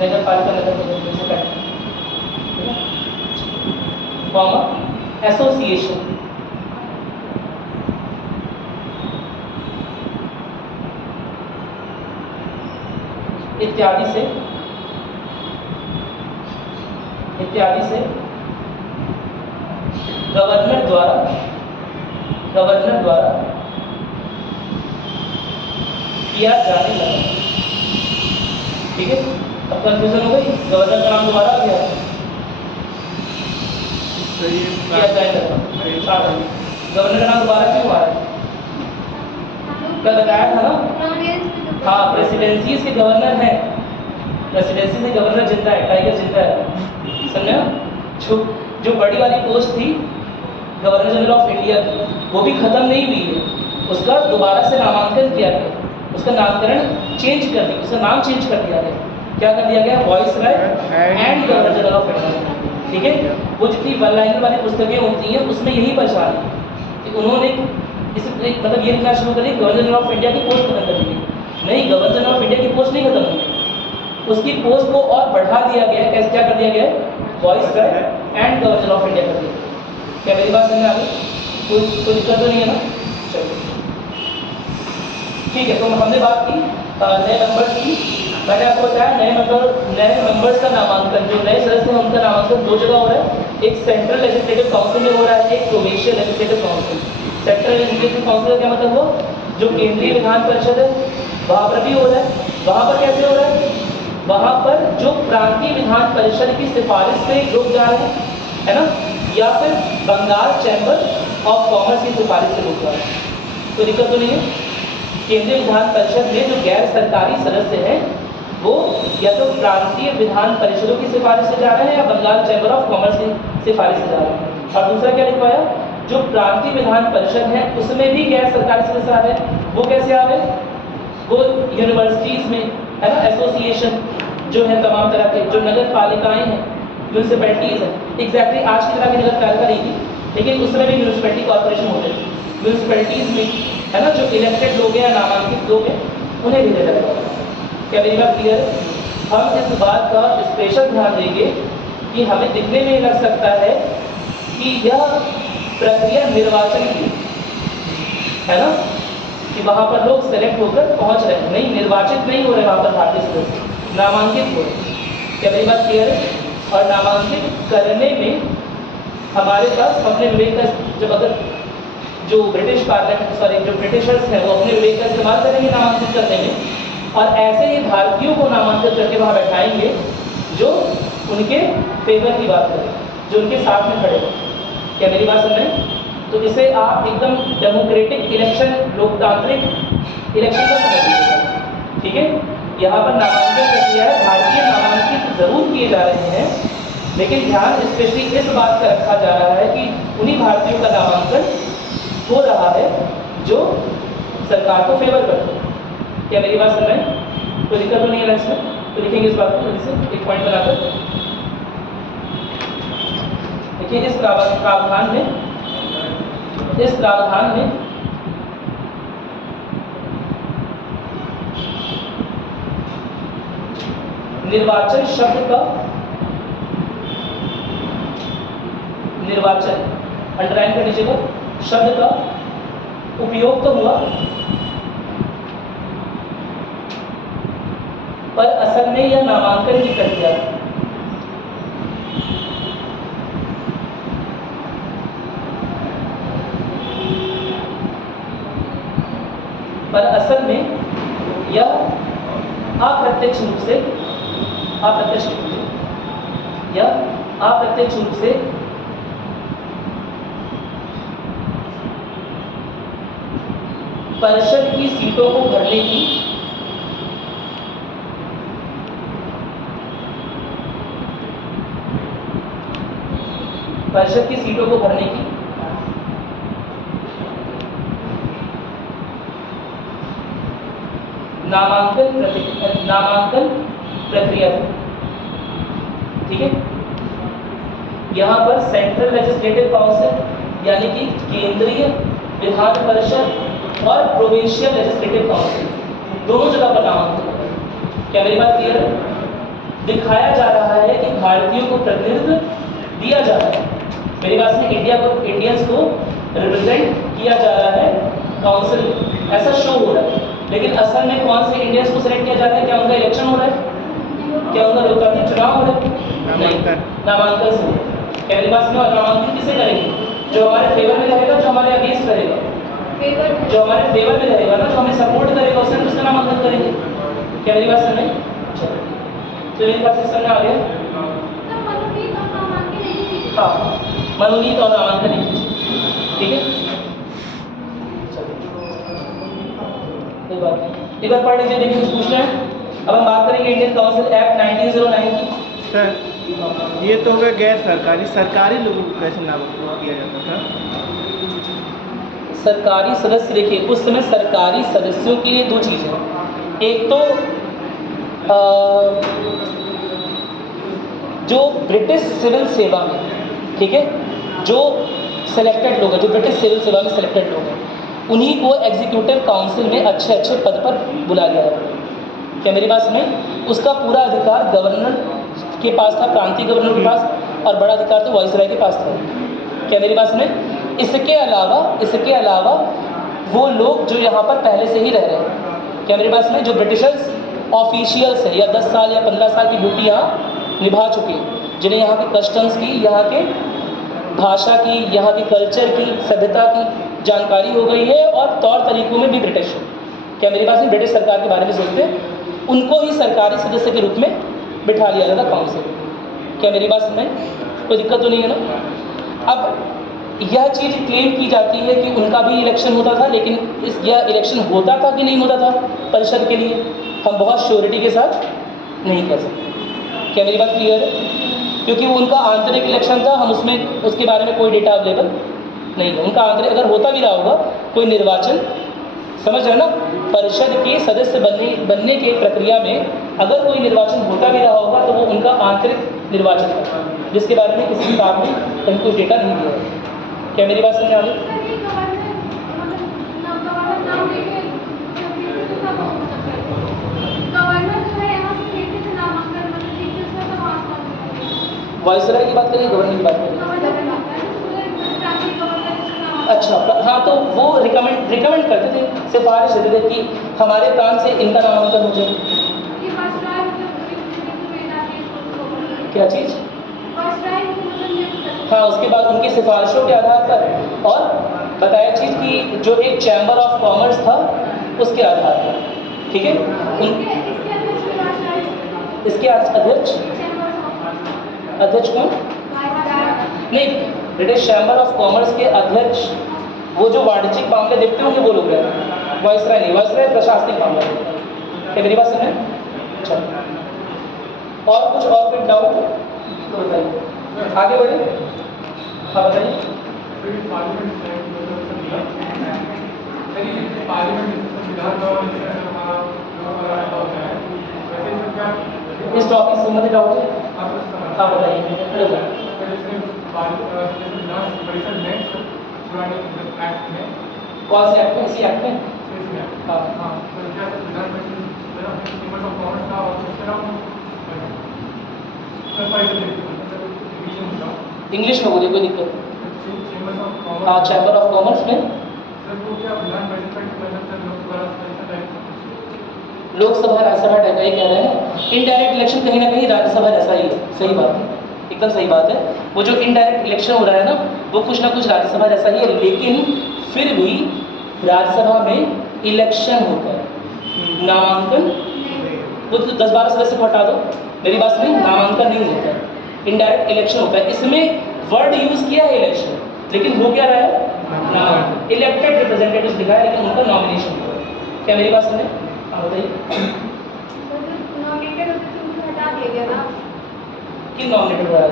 नगर पालिका एसोसिएशन इत्यादि से गवर्नर द्वारा किया जाने लगा। ठीक है, अब कंफ्यूजन हो गई? गवर्नर का नाम दोबारा आ गया। तो ये ये अप्लाई करना। गवर्नर का नाम दोबारा क्यों आ रहा है? कल बताया था ना, हाँ प्रेसिडेंसी के गवर्नर हैं, प्रेसिडेंसी से गवर्नर जिंदा है, टाइगर जिंदा है, समझे? जो बड़ी वाली पोस्ट थी गवर्नर जनरल ऑफ इंडिया की, वो भी खत्म नहीं हुई है, उसका दोबारा से नामांकन किया गया, उसका नामकरण चेंज कर दिया, उसका नाम चेंज कर दिया गया। क्या कर दिया गया? Viceroy and governor general of India. ठीक है, वो जितनी वन लाइनर वाली पुस्तकें होती हैं उसमें यही परेशान है कि उन्होंने मतलब ये लिखना शुरू करी गवर्नर जनरल ऑफ इंडिया की पोस्ट खत्म कर दी। नहीं, गवर्नर जनरल ऑफ इंडिया की पोस्ट नहीं खत्म हुई, उसकी पोस्ट को और बढ़ा दिया गया। कैसे, क्या कर दिया गया? Viceroy and governor general of India कर दिया। क्या मेरी बात समझ में आ गई? कोई दिक्कत तो नहीं है ना? चलिए ठीक है। तो हमने बात की नए मेंबर्स की। मैंने आपको बताया नए मेंबर्स का नामांकन, जो नए सदस्य हैं उनका नामांकन दो जगह हो रहा है, एक सेंट्रल लेजिस्लेटिव काउंसिल में हो रहा है, एक provincial legislative council. Central legislative council का क्या मतलब हुआ? जो केंद्रीय विधान परिषद है वहाँ पर भी हो रहा है। वहाँ पर कैसे हो रहा है? वहाँ पर जो प्रांतीय विधान परिषद की सिफारिश से लोग जा रहे हैं, है ना, या फिर बंगाल चैम्बर ऑफ कॉमर्स की सिफारिश से लोग जा रहे हैं, कोई दिक्कत तो नहीं है। केंद्रीय विधान परिषद में जो गैर सरकारी सदस्य हैं वो या तो प्रांतीय विधान परिषदों की सिफारिश से जा रहे हैं या बंगाल चैम्बर ऑफ कॉमर्स की सिफारिश से जा रहे हैं। और दूसरा क्या लिखवाया? जो प्रांतीय विधान परिषद है उसमें भी गैर सरकारी सदस्य आ रहे हैं। वो कैसे आ रहे हैं? वो यूनिवर्सिटीज़ में, है ना, एसोसिएशन जो है तमाम तरह के, जो नगर पालिकाएँ हैं, म्यूनसिपैलिटीज़ हैं। एग्जैक्टली आज की तरह की नगर पालिका नहीं थी, लेकिन उसमें भी म्यूनसिपैलिटी कॉर्पोरेशन होते थे। म्यूनसिपैलिटीज़ में, है ना, जो इलेक्टेड लोग हैं या नामांकित लोग हैं उन्हें भी दे रहा है। क्या मेरी बात क्लियर है? हम इस बात का स्पेशल ध्यान देंगे कि हमें दिखने में लग सकता है कि यह प्रक्रिया निर्वाचन की है ना, कि वहाँ पर लोग सेलेक्ट होकर पहुँच रहे हैं, नहीं निर्वाचित नहीं हो रहे वहाँ पर भारतीय सदस्य, नामांकित हो रहे। क्या मेरी बात क्लियर है? और नामांकित करने में हमारे पास अपने विवेक का, जब अगर जो ब्रिटिश पार्लियामेंट जो ब्रिटिशर्स हैं वो अपने विवेक का इस्तेमाल करेंगे नामांकित करने में, और ऐसे ही भारतीयों को नामांकित करके वहाँ बैठाएंगे जो उनके फेवर की बात करें, जो उनके साथ में खड़े हो। क्या मेरी बात समझ रहे? तो इसे आप एकदम डेमोक्रेटिक इलेक्शन, लोकतांत्रिक इलेक्शन का समझ लीजिएगा। ठीक है, यहाँ पर नामांकन प्रक्रिया है, भारतीय नामांकित जरूर किए जा रहे हैं, लेकिन ध्यान स्पेशली इस बात का रखा जा रहा है कि उन्हीं भारतीयों का नामांकन हो रहा है जो सरकार को फेवर करते हैं। क्या मेरी बात समझ में? कोई दिक्कत तो नहीं है इसमें? तो लिखेंगे इस बात को जल्दी से एक पॉइंट बनाकर। देखिए इस प्रावधान में निर्वाचन शब्द का, निर्वाचन अंडरलाइन कर लीजिएगा, शब्द का उपयोग तो हुआ, पर असल में यह नामांकन की प्रक्रिया है। पर असल में यह अप्रत्यक्ष रूप से परिषद की सीटों को भरने की नामांकन प्रक्रिया थी। ठीक है, यहाँ पर सेंट्रल लेजिस्लेटिव काउंसिल यानी कि केंद्रीय विधान परिषद और प्रोविंशियल लेजिस्लेटिव काउंसिल दोनों जगह पर नामांकन होता है। क्या मेरी बात क्लियर है? दिखाया जा रहा है कि भारतीयों को प्रतिनिधित्व दिया जा रहा है। मेरी बात में इंडियंस को रिप्रेजेंट किया जा रहा है काउंसिल में, ऐसा शो हो रहा है। लेकिन असल में कौन से इंडियंस को सिलेक्ट किया जा रहा है? क्या उनका इलेक्शन हो रहा है? क्या उनका लोकतांत्रिक चुनाव हो रहा है? नहीं, नामांकन से। क्या मेरी बात में? नामांकन किसे करेंगे? जो हमारे फेवर में रहेगा, जो हमारे अगेंस्ट रहेगा, जो हमारे फेवर में रहेगा ना, जो हमें सपोर्ट करेगा उससे उसका नामांकन करेंगे। क्या मेरी बात समझ? चलिए मेरी बात समझ आ गया? हाँ, मनोनीत और नामांकन एक ही चीज़, ठीक है। कोई बात नहीं, एक बार पढ़ लीजिए, देखिए कुछ पूछना है। अब हम बात करेंगे इंडियन काउंसिल एक्ट 1909 की। सर ये तो हो गया गैर सरकारी, सरकारी लोगों को कैसे नामांकित किया जाता था? सरकारी सदस्य, देखिए उस समय सरकारी सदस्यों के लिए दो चीज़ें हैं। एक तो जो ब्रिटिश सिविल सेवा में, ठीक है, जो सेलेक्टेड लोग हैं, जो ब्रिटिश सिविल सेवा में सेलेक्टेड लोग हैं, उन्हीं को एग्जीक्यूटिव काउंसिल में अच्छे अच्छे पद पर बुला लिया जाता है। क्या मेरी बात सुने? उसका पूरा अधिकार गवर्नर के पास था, प्रांतीय गवर्नर के पास, और बड़ा अधिकार तो वाइसराय के पास था। क्या मेरी बात सुने? इसके अलावा वो लोग जो यहाँ पर पहले से ही रह रहे हैं, क्या मेरी बात सुने, जो ब्रिटिशर्स ऑफिशियल्स हैं या 10 साल या 15 साल की ड्यूटी यहाँ निभा चुके हैं, जिन्हें यहाँ के कस्टम्स की, यहाँ के भाषा की, यहाँ की कल्चर की, सभ्यता की जानकारी हो गई है, और तौर तरीकों में भी ब्रिटिश है। क्या मेरी बात सुने? ब्रिटिश सरकार के बारे में सोचते हैं, उनको ही सरकारी सदस्य के रूप में बिठा लिया जाता काउंसिल। क्या मेरी बात सुने? कोई दिक्कत तो नहीं है ना? अब यह चीज़ क्लेम की जाती है कि उनका भी इलेक्शन होता था, लेकिन यह इलेक्शन होता था कि नहीं होता था परिषद के लिए, हम बहुत श्योरिटी के साथ नहीं कह सकते। क्या मेरी बात क्लियर है? क्योंकि वो उनका आंतरिक इलेक्शन था, हम उसमें उसके बारे में कोई डेटा अवेलेबल नहीं है। उनका आंतरिक अगर होता भी रहा होगा कोई निर्वाचन, समझ रहे ना, परिषद के सदस्य बनने के प्रक्रिया में अगर कोई निर्वाचन होता भी रहा होगा तो वो उनका आंतरिक निर्वाचन था, जिसके बारे में किसी किताब में कहीं कोई डेटा नहीं दिया है। क्या मेरी बात समझ आ रही? वाइसराय की बात करिए, गवर्नर की बात करिए। अच्छा, हाँ, तो वो रिकमेंड करते थे, सिफारिश देते थे कि हमारे प्रांत से इनका नामांकन हो जाए। क्या चीज़? हाँ, उसके बाद उनकी सिफारिशों के आधार पर, और बताया चीज़ कि जो एक चैम्बर ऑफ कॉमर्स था उसके आधार पर, ठीक है। इसके अध्यक्ष कौन? नहीं, ब्रिटिश चैम्बर ऑफ कॉमर्स के अध्यक्ष वो जो वाणिज्यिक मामले देखते होंगे वो लोग हैं, वाइसराय नहीं, वाइसराय प्रशासनिक मामला देखते हैं। क्या मेरी बात समझ? अच्छा, और कुछ और कोई डाउट तो बताइए, आगे बढ़े। हाँ बताइए। इस टॉपिक से संबंधित डाउट है? हाँ बताइए। कौन से एक्ट में? इसी एक्ट में? हाँ, इंग्लिश में बोलिए, कोई दिक्कत नहीं। हाँ, चैम्बर ऑफ कॉमर्स में लोकसभा राज्यसभा टाइप का ही कह रहे हैं। इनडायरेक्ट इलेक्शन कहीं ना कहीं राज्यसभा जैसा ही है, सही बात है, एकदम सही बात है। वो जो इनडायरेक्ट इलेक्शन हो रहा है ना, वो कुछ ना कुछ राज्यसभा जैसा ही है, लेकिन फिर भी राज्यसभा में इलेक्शन होता है, नामांकन वो तो 10-12 सदस्य को हटा दो, मेरी बात नहीं, नामांकन नहीं होता है, इनडायरेक्ट इलेक्शन होता है। इसमें वर्ड यूज किया है इलेक्शन, लेकिन हो क्या रहा है? नामांकन। इलेक्टेड रिप्रेजेंटेटिव्स लिखा है, लेकिन उनका नॉमिनेशन हुआ है। क्या मेरी बात समझे? हाँ बताइए। किन नॉमिनेटेड हुआ है?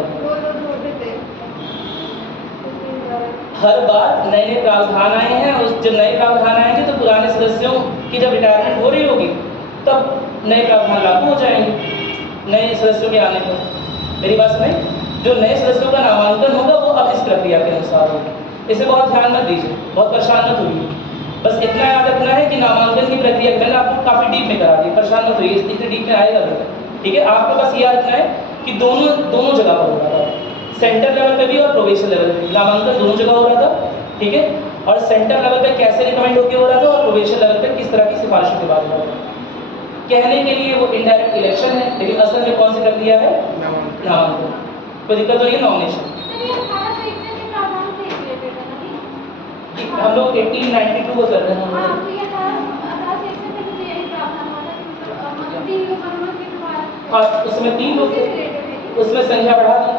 हर बार नए नए प्रावधान आए हैं, उस जब नए प्रावधान आएंगे तो पुराने सदस्यों की जब रिटायरमेंट हो रही होगी तब नए प्रावधान लागू हो जाएंगे नए सदस्यों के आने पर। मेरी बात सुनिए, जो नए सदस्यों का नामांकन होगा वो अब इस प्रक्रिया के अनुसार होगा। इसे बहुत ध्यान मत दीजिए, बहुत परेशान मत होइए, बस इतना याद रखना है कि नामांकन की प्रक्रिया मैंने आपको काफ़ी डीप में करा दी, परेशान मत होइए, इतने डीप में आएगा नहीं, ठीक है। आपको बस याद रखना है कि दोनों जगह पर हो रहा था, सेंटर लेवल पे भी और प्रोविंशियल लेवल पे, नामांकन दोनों जगह हो रहा था, ठीक है। और सेंटर लेवल पे कैसे रिकमेंड होकर हो रहा था और प्रोविंशियल लेवल पे किस तरह की सिफारिशों के बाद हो रहा था। कहने के लिए वो इनडायरेक्ट इलेक्शन है, लेकिन असल में कौन सी प्रक्रिया है? नामांकन। कोई दिक्कत तो नहीं है? नॉमिनेशन हम लोग 1892 को कर रहे हैं। हाँ, उसमें 3 लोग, उसमें संख्या बढ़ा दी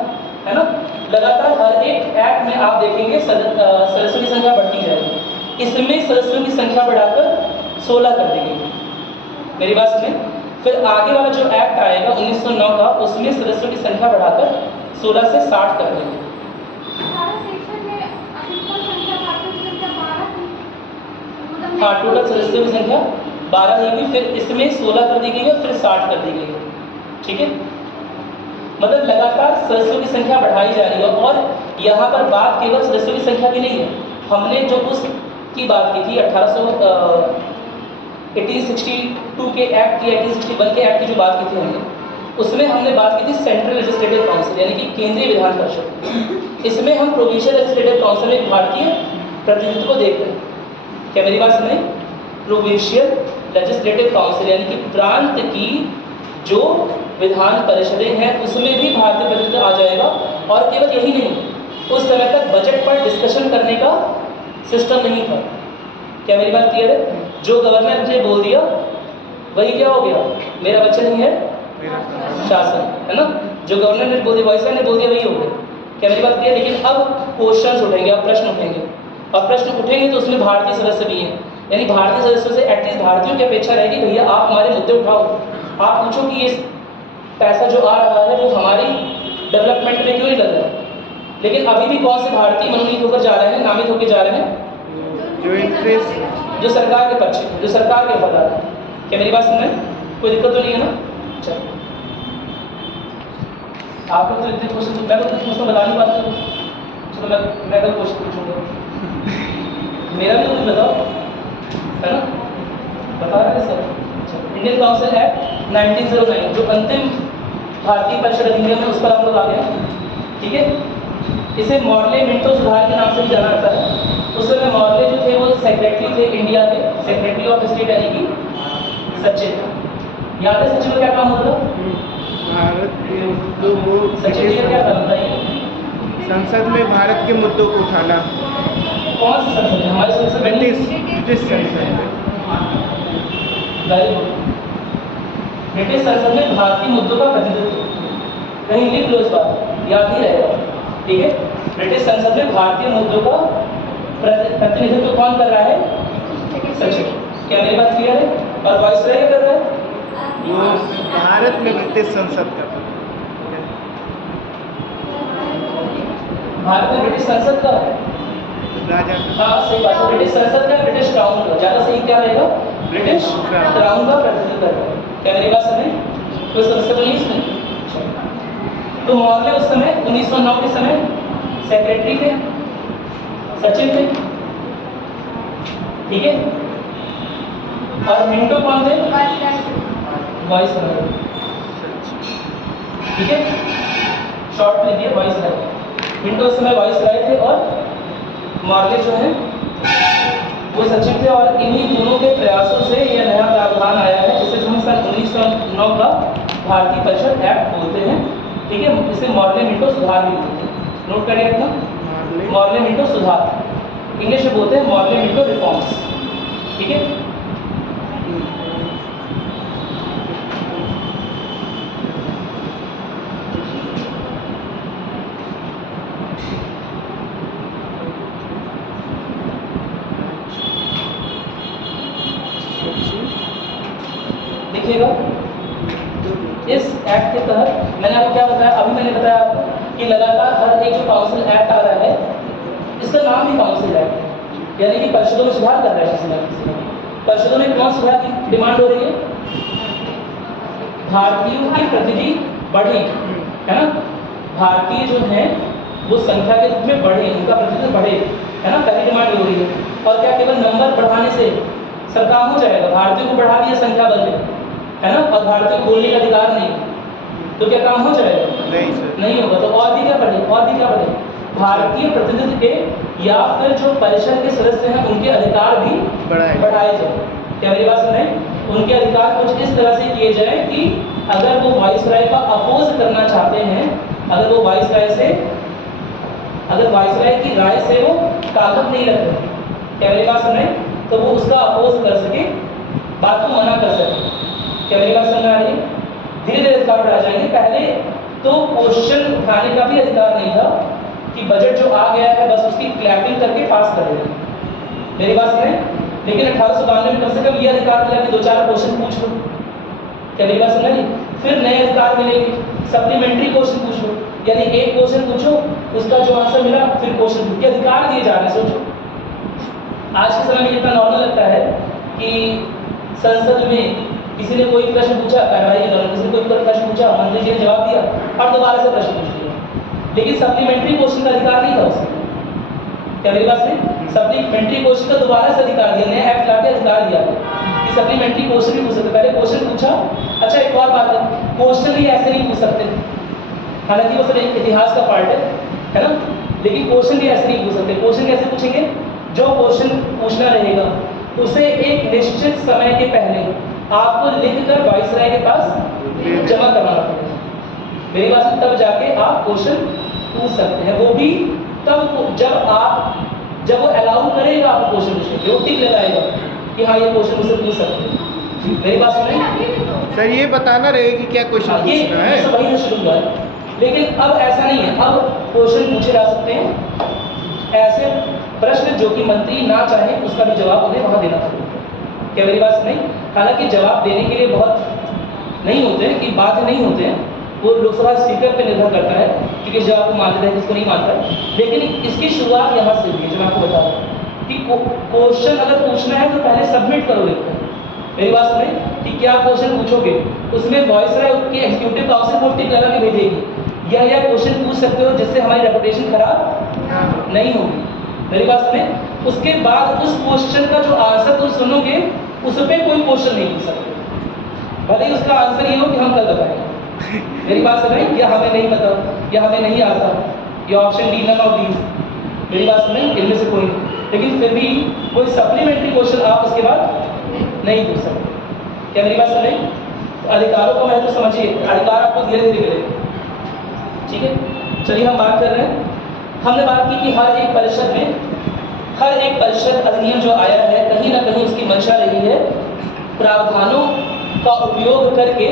है ना। लगातार हर एक एक्ट में आप देखेंगे सदस्यों की संख्या बढ़ती जाएगी। इसमें सदस्यों की संख्या बढ़ाकर 16 कर दी गई। मेरी बात सुने, फिर आगे वाला जो एक्ट आएगा 1909 का, उसमें सदस्यों की संख्या बढ़ाकर 16 से 60 कर देंगे। 18 सेक्शन में अधिकतम संख्या भारतीय की संख्या 12 थी। मतलब हाँ, टोटल सदस्यों की संख्या 12 ही हुई, फिर इसमें 16 कर दी गई है, फिर 60 कर दी गई है। ठीक है, मतलब लगातार सदस्यों की संख्या बढ़ाई जा रही है। और यहाँ पर बात केवल सदस्यों की संख्या की नहीं है। हमने जो उसकी बात की थी 1862 के एक्ट की, 1861 के एक्ट की जो बात की थी हमने, उसमें हमने बात की थी सेंट्रल लेजिस्लेटिव काउंसिल यानी कि केंद्रीय विधान परिषद। इसमें हम प्रोविंशियल लेजिस्लेटिव काउंसिल में भारतीय प्रतिनिधित्व को देख रहे हैं। क्या मेरी बात सुने? प्रोविंशियल लेजिस्लेटिव काउंसिल यानी कि प्रांत की जो विधान परिषदें हैं उसमें भी भारतीय प्रतिनिधित्व आ जाएगा। और केवल यही नहीं, उस समय तक बजट पर डिस्कशन करने का सिस्टम नहीं था। क्या मेरी बात क्लियर है? जो गवर्नर ने बोल दिया वही क्या हो गया, मेरा वचन ही है शासन, है ना? जो गवर्नर ने बोल दिया, वाइसराय ने बोल दिया, वही हो गया। क्या मेरी बात क्लियर? लेकिन अब क्वेश्चंस उठेंगे, अब प्रश्न उठेंगे, और प्रश्न उठेंगे तो उसमें भारतीय सदस्य भी हैं। यानी भारतीय सदस्यों से एटलीस्ट भारतीयों की अपेक्षा रहेगी, भैया आप हमारे मुद्दे उठाओ, आप पूछो कि ये पैसा जो आ रहा है वो हमारी डेवलपमेंट में क्यों नहीं लग रहा। लेकिन अभी भी कौन से भारतीय मनोनीत होकर जा रहे हैं, नामित होकर जा रहे हैं? जो इंटरेस्ट, जो सरकार के पक्ष, जो सरकार के वफादार हैं। क्या मेरी बात सुन रहे हैं? कोई दिक्कत तो नहीं है ना? चलो, आप लोग तो इतने क्वेश्चन, मैं तो क्वेश्चन बता नहीं पाता। चलो मैं कल क्वेश्चन पूछूंगा, मेरा भी तो कुछ बताओ, है ना? बता रहे हैं सर। इंडियन काउंसिल एक्ट 1909 जो अंतिम भारतीय परिषद अधिनियम है, उस पर हम लोग आ गए। ठीक है, इसे मॉडले मिंटो सुधार के नाम से भी जाना जाता है। उस समय मॉडले जो थे वो सेक्रेटरी थे इंडिया के, सेक्रेटरी ऑफ स्टेट यानी कि सचिव। याद है सचिव का क्या काम होता है? भारत के मुद्दों को सचिव का क्या काम होता है? संसद में भारत के मुद्दों को उठाना। कौन सी संसद है? हमारी संसद में ब्रिटिश संसद में। Very good. ब्रिटिश संसद में भारतीय मुद्दों का प्रतिनिधित्व, कहीं लिख लो इस बात, याद ही रहेगा। ठीक है, ब्रिटिश संसद में भारतीय मुद्दों का प्रतिनिधित्व कौन कर रहा है? सचिव। क्या मेरी बात क्लियर है? और वाइसराय क्या कर रहा है? वो भारत में ब्रिटिश संसद का, भारत में ब्रिटिश संसद का राजा का। हाँ सही बात है, ब्रिटिश संसद का, ब्रिटिश क्राउन का, ज़्यादा सही क्या रहेगा? ब्रिटिश क्राउन का प्रतिनिधित्व करेगा। क्या मेरी बात सुने? कोई समस्या तो नहीं इसमें? तो मॉडले उस समय 1909 के समय सेक्रेटरी थे, सचिव थे। ठीक है, और मिंटो कौन थे? वाइसराय। ठीक है, शॉर्ट में दिया वाइसराय। मिंटो उस समय वाइसराय थे और मॉडले जो है वो सचिव थे। और इन्हीं दोनों के प्रयासों से यह नया प्रावधान आया है जिसे हम सन 1909 का भारतीय परिषद एक्ट बोलते हैं। ठीक है, इसे मॉडले मिंटो सुधार भी बोलते हैं। नोट करिए अपना, मॉडले मिंटो सुधार, इंग्लिश में बोलते हैं मॉडले मिंटो रिफॉर्म्स। ठीक है, देखिएगा इस एक्ट के तहत मैंने आपको क्या बताया, अभी मैंने बताया आपको कि लगातार हर एक जो काउंसिल एक्ट आ रहा है, इसका नाम भी काउंसिल एक्ट है, यानी कि परिषदों में सुधार कर रहा है किसी ना किसी में। परिषदों में कौन सुधार की डिमांड हो रही है? भारतीयों की प्रतिनिधि बढ़े, है ना? भारतीय जो हैं वो संख्या के रूप में बढ़े, उनका प्रतिनिधित्व बढ़े, है ना? पहली डिमांड हो रही है। और क्या केवल नंबर बढ़ाने से सब काम हो जाएगा? भारतीयों को बढ़ा दिया संख्या बल में, है ना, और भारतीयों को बोलने का अधिकार नहीं, तो क्या काम हो जाएगा? नहीं सर, नहीं होगा। तो और भी क्या बढ़े? और भी क्या बढ़े? भारतीय प्रतिनिधि के या फिर जो परिषद के सदस्य हैं उनके अधिकार भी बढ़ाए जाए। क्या मेरी बात सुने? उनके अधिकार कुछ इस तरह से किए जाए कि अगर वो वाइसराय का अपोज करना चाहते हैं, अगर वो वाइसराय से, अगर वाइसराय की राय से वो ताकत नहीं रखते, क्या मेरी बात सुने, तो वो उसका अपोज कर सके, बात को मना कर सके। क्या मेरी बात समझ आ रही है? धीरे धीरे अधिकार बढ़ा जाएंगे। पहले तो क्वेश्चन उठाने का भी अधिकार नहीं था, कि बजट जो आ गया है बस उसकी क्लैपिंग करके पास कर देना, मेरी बात सुने। लेकिन 1892 में कम से कम ये अधिकार मिला कि 2-4 क्वेश्चन पूछ लो, क्या मेरी बात सुन रही? फिर नए अधिकार मिलेंगे, सप्लीमेंट्री क्वेश्चन पूछ लो, यानी एक क्वेश्चन पूछो उसका जो आंसर मिला फिर क्वेश्चन के अधिकार दिए जा रहे हैं। सोचो आज के समय में कितना नॉर्मल लगता है कि संसद में किसी ने कोई प्रश्न पूछा, कार्रवाई के दौरान किसी ने कोई प्रश्न पूछा, मंत्री जी ने जवाब दिया और दोबारा से प्रश्न पूछ लिया, लेकिन सप्लीमेंट्री क्वेश्चन का अधिकार नहीं था उसमें, क्या मेरी बात नहीं? सप्लीमेंट्री क्वेश्चन का दोबारा से अधिकार दिया, नया एक्ट लाके अधिकार दिया कि सप्लीमेंट्री क्वेश्चन भी पूछ सकते। पहले क्वेश्चन पूछा, अच्छा एक और बात है, क्वेश्चन भी ऐसे नहीं पूछ सकते, हालांकि वो सब एक इतिहास का पार्ट है ना, लेकिन क्वेश्चन भी ऐसे नहीं पूछ सकते। क्वेश्चन कैसे पूछेंगे? जो क्वेश्चन पूछना रहेगा उसे एक निश्चित समय के पहले आपको लिखकर वाइसराय के पास जमा करवाना पड़ेगा, मेरी बात से तब जाके आप क्वेश्चन पूछ सकते हैं, वो भी तब जब वो अलाउ करेगा आप क्वेश्चन पूछने के, वो टिक लगाएगा कि हाँ ये क्वेश्चन मुझसे पूछ सकते हैं, मेरी बात सुन रहे? सर ये बताना रहे कि क्या क्वेश्चन ये पूछना है। सब वही तो शुरू हुआ है, लेकिन अब ऐसा नहीं है, अब क्वेश्चन पूछे जा सकते हैं, ऐसे प्रश्न जो कि मंत्री ना चाहे उसका भी जवाब उन्हें वहां देना पड़ेगा, क्या मेरी बात नहीं? हालांकि जवाब देने के लिए बहुत नहीं होते हैं कि बात नहीं होते हैं, वो लोकसभा स्पीकर पे निर्भर करता है कि किस जवाब को मानता है किसको नहीं मानता है, लेकिन इसकी शुरुआत यहाँ से हुई है जो मैं आपको बता रहा हूँ कि क्वेश्चन अगर पूछना है तो पहले सबमिट करो लिखकर, मेरी बात सुने कि क्या क्वेश्चन पूछोगे, उसमें वॉइसराय की एग्जीक्यूटिव काउंसिल को टिक लगा के भेजेगी, यह क्वेश्चन पूछ सकते हो जिससे हमारी रेपुटेशन खराब नहीं होगी, मेरी बात सुने। उसके बाद उस क्वेश्चन का जो आंसर तुम सुनोगे उस पर कोई क्वेश्चन नहीं पूछ सकते, भले ही उसका आंसर ये हो कि हम कल बताएंगे, मेरी बात सुन रही, या हमें नहीं पता, या हमें नहीं आता, या option D none of these, मेरी बात सुन रही, इनमें से कोई नहीं, लेकिन फिर भी कोई सप्लीमेंट्री क्वेश्चन आप उसके बाद नहीं पूछ सकते, क्या मेरी बात सुन रही? तो अधिकारों का महत्व समझिए, अधिकार आपको धीरे धीरे मिलेगा, ठीक है। चलिए हम बात कर रहे हैं, हमने बात की कि हर एक परिषद अधिनियम जो आया है कहीं ना कहीं उसकी मंशा रही है प्रावधानों का उपयोग करके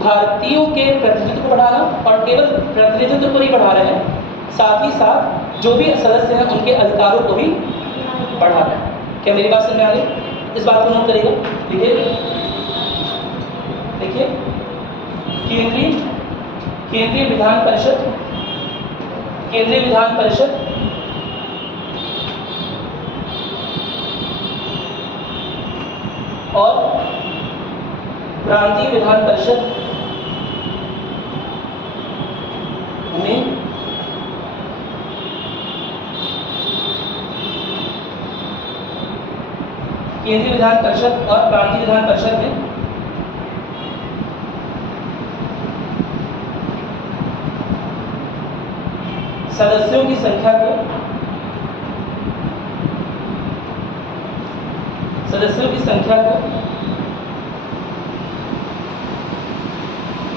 भारतीयों के प्रतिनिधित्व को बढ़ाना, और केवल प्रतिनिधित्व को नहीं बढ़ा रहे हैं, साथ ही साथ जो भी सदस्य हैं उनके अधिकारों को भी बढ़ा रहे हैं, क्या मेरी बात समझ में आ गई? इस बात को नोट करिएगा, देखिए केंद्रीय विधान परिषद और प्रांतीय विधान परिषद में केंद्रीय विधान परिषद और प्रांतीय विधान परिषद में सदस्यों की संख्या को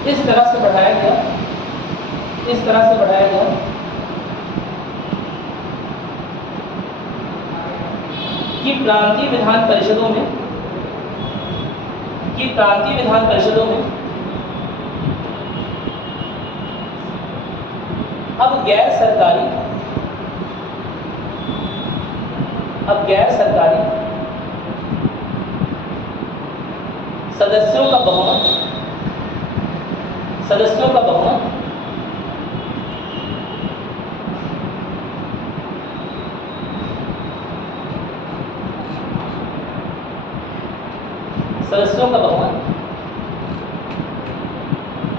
इस तरह से बढ़ाया गया कि प्रांतीय विधान परिषदों में अब गैर सरकारी सदस्यों का बहुमत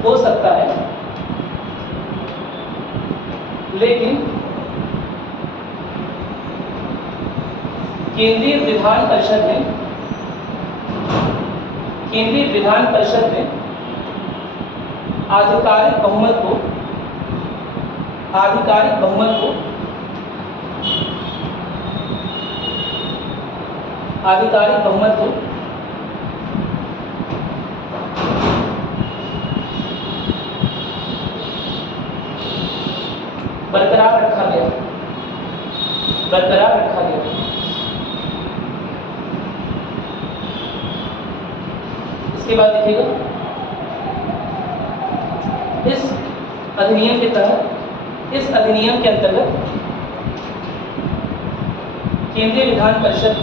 हो सकता है, लेकिन केंद्रीय विधान परिषद में आधिकारिक बहुमत को बरकरार रखा गया। इसके बाद देखिएगा, इस अधिनियम के तहत इस अधिनियम के अंतर्गत केंद्रीय विधान परिषद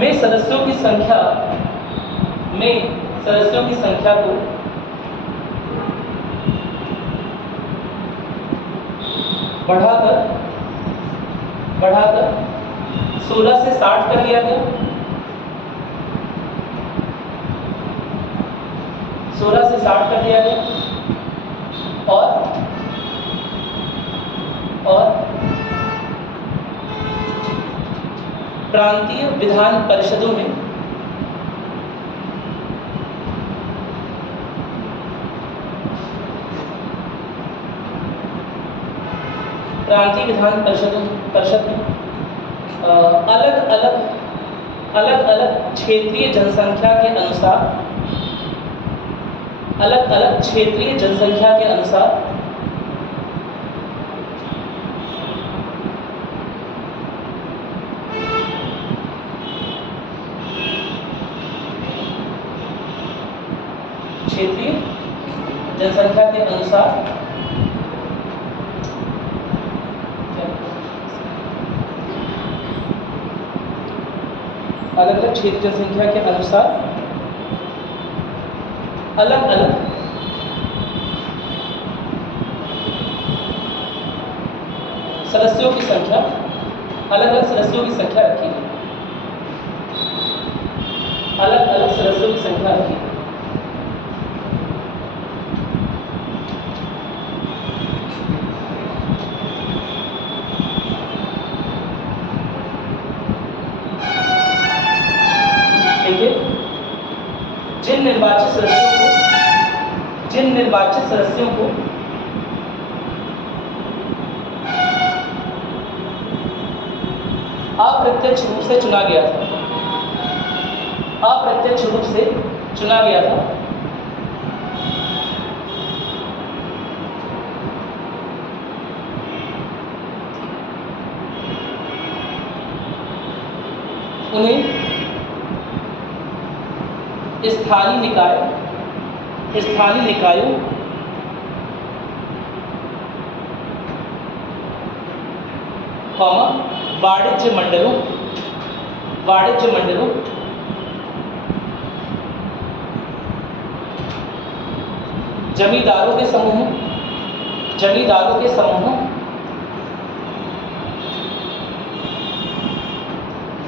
में सदस्यों की संख्या को बढ़ाकर 16 से 60 कर दिया गया। 16 से 60 कर दिया गया और प्रांतीय विधान परिषदों में अलग अलग क्षेत्रीय जनसंख्या के अनुसार अलग-अलग क्षेत्रीय जनसंख्या के अनुसार अलग-अलग सदस्यों की संख्या रखी गई। अलग-अलग सदस्यों की संख्या रखी गई। जिन निर्वाचित सदस्यों को अप्रत्यक्ष रूप से चुना गया था उन्हें स्थानीय निकायों वाणिज्य मंडलों जमींदारों के समूहों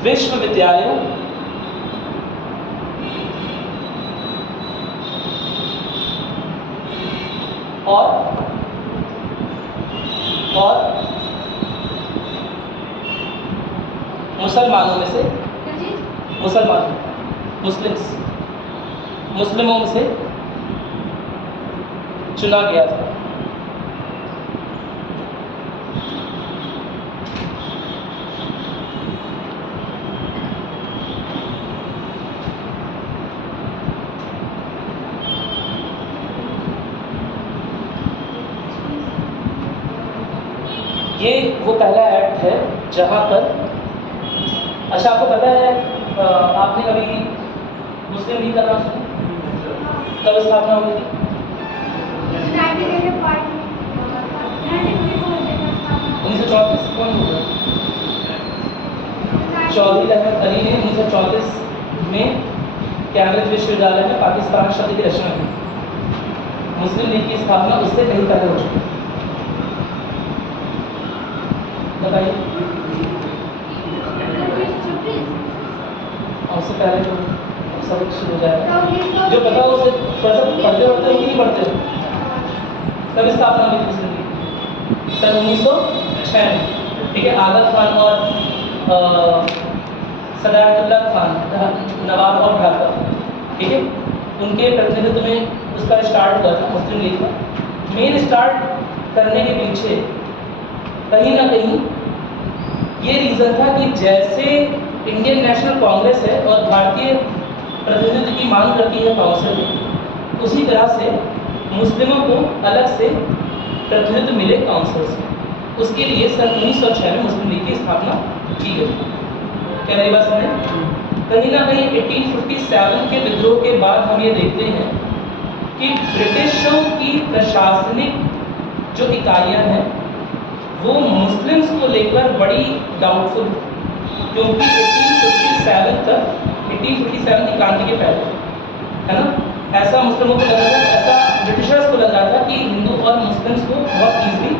विश्वविद्यालयों और मुस्लिमों में से चुना गया था। ये वो पहला एक्ट है जहाँ पर अच्छा आपको पता है आपने कभी मुस्लिम लीग का नाम सुना? कब स्थापना हुई थी? 1934 कौन होगा? चौधरी अहमद अली ने 1934 में कैम्ब्रिज विश्वविद्यालय में पाकिस्तान शब्द की रचना की। मुस्लिम लीग की स्थापना उससे कहीं पहले हो चुकी। बताइए उससे पहले तो सब शुरू हो जाएगा। जो पता हो उसे थोड़ा सा पढ़ते हो कि नहीं पढ़ते हो? कब स्थापना हुई थी मुस्लिम लीग? सन 1906 में। ठीक है, आगत खान और सदायतुल्लाह खान नवाब और ढाका, ठीक है, उनके प्रतिनिधित्व में उसका स्टार्ट हुआ था मुस्लिम लीग का। मेन स्टार्ट करने के पीछे कहीं ना कहीं ये रीज़न था कि जैसे इंडियन नेशनल कांग्रेस है और भारतीय प्रतिनिधित्व की मांग करती है काउंसिल में, उसी तरह से मुस्लिमों को अलग से प्रतिनिधित्व मिले काउंसिल से। उसके लिए सन 1906 में मुस्लिम लीग की स्थापना की गई। क्या मेरी बात समझे? कहीं ना कहीं 1857 के विद्रोह के बाद हम ये देखते हैं कि ब्रिटिशों की प्रशासनिक जो इकाइयां हैं वो मुस्लिम्स को लेकर बड़ी डाउटफुल, क्योंकि 1857 तक 1857 की क्रांति के पहले, है ना, ऐसा मुस्लिमों को लग रहा था, ऐसा ब्रिटिशर्स को लग रहा था कि हिंदू और मुस्लिम्स को बहुत ईजिली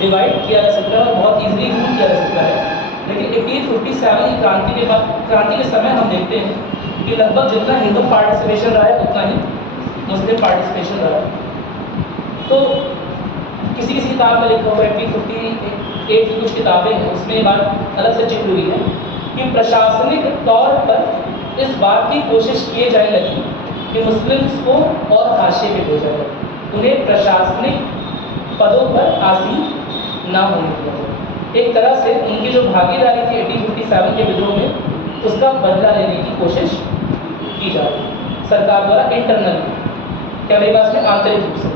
डिवाइड किया जा सकता है और बहुत ईजिली रूल किया जा सकता है। लेकिन 1857 की क्रांति के बाद, क्रांति के समय हम देखते हैं कि लगभग जितना हिंदू पार्टिसिपेशन रहा है उतना ही मुस्लिम पार्टिसिपेशन रहा है। तो किसी किसी किताब में लिखा हुआ है, 1858 की कुछ किताबें हैं, उसमें ये बात अलग से चित्र हुई है कि प्रशासनिक तौर पर इस बात की कोशिश किए जाने लगी कि मुस्लिम्स को और हाशिए पे भेजा जाए, उन्हें प्रशासनिक पदों पर आसीन ना होने दिया जाए। एक तरह से उनकी जो भागीदारी थी 1857 के विद्रोह में, उसका बदला लेने की कोशिश की जा रही है सरकार द्वारा इंटरनली, क्या मेरी बात में आंतरिक रूप से।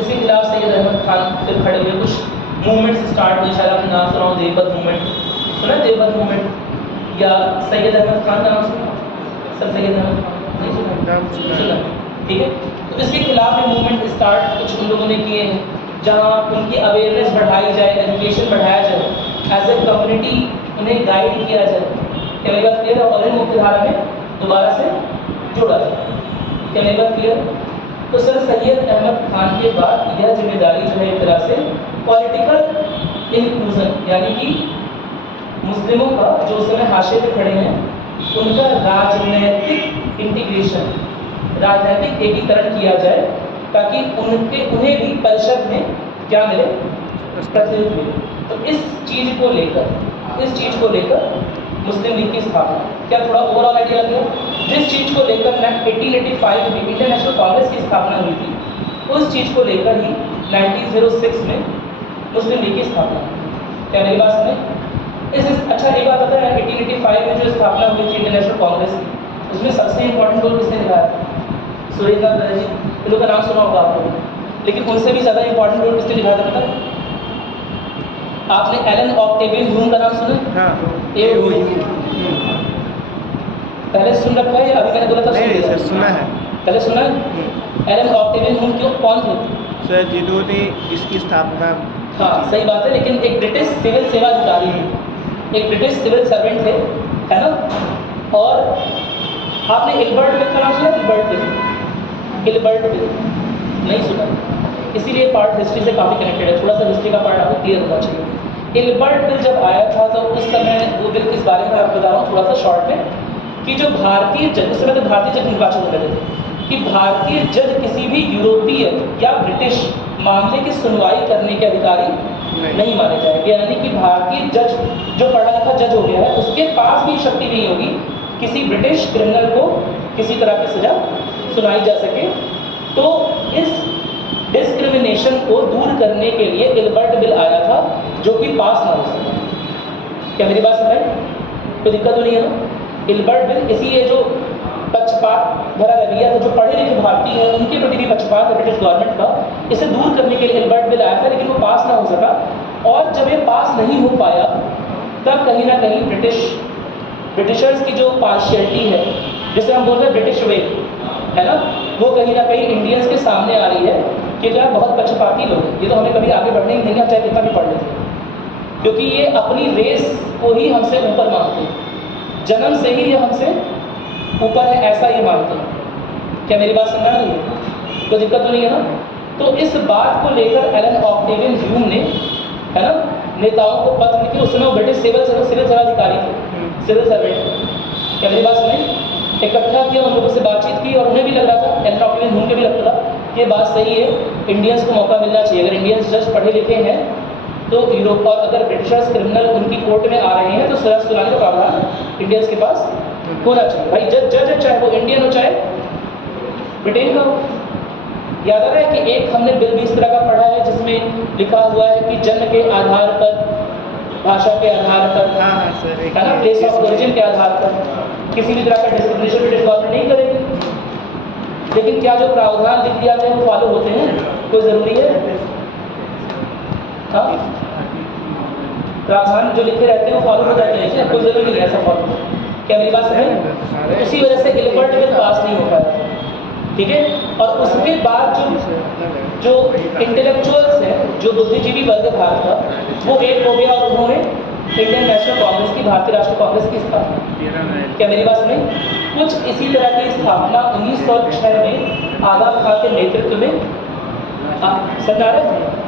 इसके खिलाफ सैयद अहमद खान फिर खड़े हुए, कुछ मूवमेंट्स स्टार्ट हुई, शायद आपने नाम सुना हो, देवबंद मूवमेंट सुना, देवबंद मूवमेंट, या सैयद अहमद खान का नाम सुना सर? सैयद अहमद खान नहीं सुना? ठीक है। तो इसके खिलाफ भी मूवमेंट स्टार्ट कुछ उन लोगों ने किए हैं, जहाँ उनकी अवेयरनेस बढ़ाई जाए, एजुकेशन बढ़ाया जाए, एज ए कम्युनिटी उन्हें गाइड किया जाए, क्या मेरी बात क्लियर है, और इन मुख्यधारा में दोबारा से जोड़ा जाए, क्या मेरी बात क्लियर? तो सर सैयद अहमद खान के बाद यह जिम्मेदारी जो है एक तरह से पॉलिटिकल इंक्लूजन, यानी कि मुस्लिमों का जो उस समय हाशिए पे खड़े हैं उनका राजनैतिक इंटीग्रेशन, राजनैतिक एकीकरण किया जाए, ताकि उन्हें भी परिषद में क्या मिले, प्रतिनिधित्व मिले। तो इस चीज़ को लेकर मुस्लिम लीग की स्थापना, क्या थोड़ा ओवरऑल आइडिया लग गया? जिस चीज़ को लेकर 1885 में इंटरनेशनल कांग्रेस की स्थापना हुई थी, उस चीज़ को लेकर ही 1906 में मुस्लिम लीग की स्थापना। क्या मेरी बात सुने? अच्छा एक बात पता है, 1885 में जो स्थापना हुई थी इंटरनेशनल कांग्रेस की, उसमें सबसे इंपॉर्टेंट रोल किसने निभाया? सूर्यकांत बनर्जी, इन लोगों का नाम सुना होगा आपको, लेकिन उनसे भी ज़्यादा इंपॉर्टेंट रोल किसने निभाया था पता है? आपने एलन ऑक्टेवियन ह्यूम का नाम सुना? पहले सुन रखा है या अभी मैंने बोला था? नहीं सर, सुना है। पहले सुना है? एलन ऑक्टेवियन ह्यूम क्यों, कौन थे सर? जिन्होंने इसकी स्थापना, हाँ सही बात है, लेकिन एक ब्रिटिश सिविल सेवा अधिकारी थे, एक ब्रिटिश सिविल सर्वेंट थे, है ना। और आपने इल्बर्ट बिल का नाम सुना? इल्बर्ट बिल नहीं सुना, इसीलिए पार्ट हिस्ट्री से काफ़ी कनेक्टेड है, थोड़ा सा हिस्ट्री का पार्ट आपको क्लियर होना चाहिए। इल्बर्ट बिल जब आया था तो उस समय वो बिल किस बारे में आपको बता रहा हूँ थोड़ा सा शॉर्ट में, कि जो भारतीय जज, उस समय तो भारतीय जज निर्वाचित हो रहे थे, कि भारतीय जज किसी भी यूरोपीय या ब्रिटिश मामले की सुनवाई करने के अधिकारी नहीं माने जाएंगे, यानी कि भारतीय जज जो पढ़ा लिखा जज हो गया है उसके पास भी शक्ति नहीं होगी किसी ब्रिटिश क्रिमिनल को किसी तरह की सजा सुनाई जा सके। तो इस डिस्क्रिमिनेशन को दूर करने के लिए इल्बर्ट बिल आया था, जो कि पास ना हो सके। क्या मेरी बात समझ? कोई दिक्कत तो नहीं है ना? इल्बर्ट बिल इसी ये जो पक्षपात भरा रवैया था, जो पढ़े लिखे भारतीय हैं उनके प्रति भी पक्षपात है ब्रिटिश गवर्नमेंट का, इसे दूर करने के लिए इल्बर्ट बिल आया था, लेकिन वो पास ना हो सका। और जब ये पास नहीं हो पाया तब कहीं ना कहीं ब्रिटिशर्स की जो पार्शियलिटी है, जिसे हम बोलते हैं ब्रिटिश वे, है ना, वो कहीं ना कहीं इंडियंस के सामने आ रही है कि यार बहुत पक्षपाती लोग हैं, ये तो हमें कभी आगे बढ़ने ही नहीं देंगे, चाहे कितना भी पढ़ लेते, क्योंकि ये अपनी रेस को ही हमसे ऊपर मानते हैं, जन्म से ही ये हमसे ऊपर है, ऐसा ये मानते हैं। क्या मेरी बात समझ रही है? कोई दिक्कत तो नहीं है ना? तो इस बात को लेकर एलन ऑक्टेवियन ह्यूम ने, है ना, नेताओं को पत्र लिखे। उस समय वो ब्रिटिश सिविल सेवा अधिकारी थे, सिविल सर्वेंट। क्या मेरी बात सुनी? इकट्ठा किया, उन लोगों से बातचीत की, और उन्हें भी लग रहा था, एलन ऑक्टेवियन ह्यूम के भी लगता था कि बात सही है, इंडियंस को मौका मिलना चाहिए। अगर इंडियंस जज पढ़े लिखे हैं तो यूरोप, और अगर ब्रिटिशर्स क्रिमिनल उनकी कोर्ट में आ रहे हैं तो सजा सुनाने का प्रावधान इंडियंस के पास होना चाहिए। भाई जज है, चाहे वो इंडियन हो चाहे ब्रिटेन का हो। याद आ रहा है कि एक हमने बिल भी इस तरह का पढ़ा है जिसमें लिखा हुआ है कि जन्म के आधार पर, भाषा के आधार पर, है ना, प्लेस ऑफ ओरिजिन के आधार पर किसी भी तरह का डिस्क्रिमिनेशन ब्रिटिश गवर्नमेंट नहीं करेगी। लेकिन क्या जो प्रावधान लिख दिया जाए वो फॉलो होते हैं? कोई ज़रूरी है? हाँ, प्रावधान जो लिखे रहते हैं वो फॉलो हो जाते हैं क्या? कोई ज़रूरी नहीं है ऐसा फॉलो। क्या मेरी बात समझ? उसी वजह से इल्बर्ट बिल पास नहीं हो पाया। ठीक है। और उसके बाद जो इंटेलेक्चुअल्स हैं, जो बुद्धिजीवी वर्ग भारत का, वो एक हो गया और उन्होंने इंडियन नेशनल कांग्रेस की, भारतीय राष्ट्रीय कांग्रेस की स्थापना। क्या मेरी बात सुनी? कुछ इसी तरह की स्थापना 1906 में आगा खां के नेतृत्व में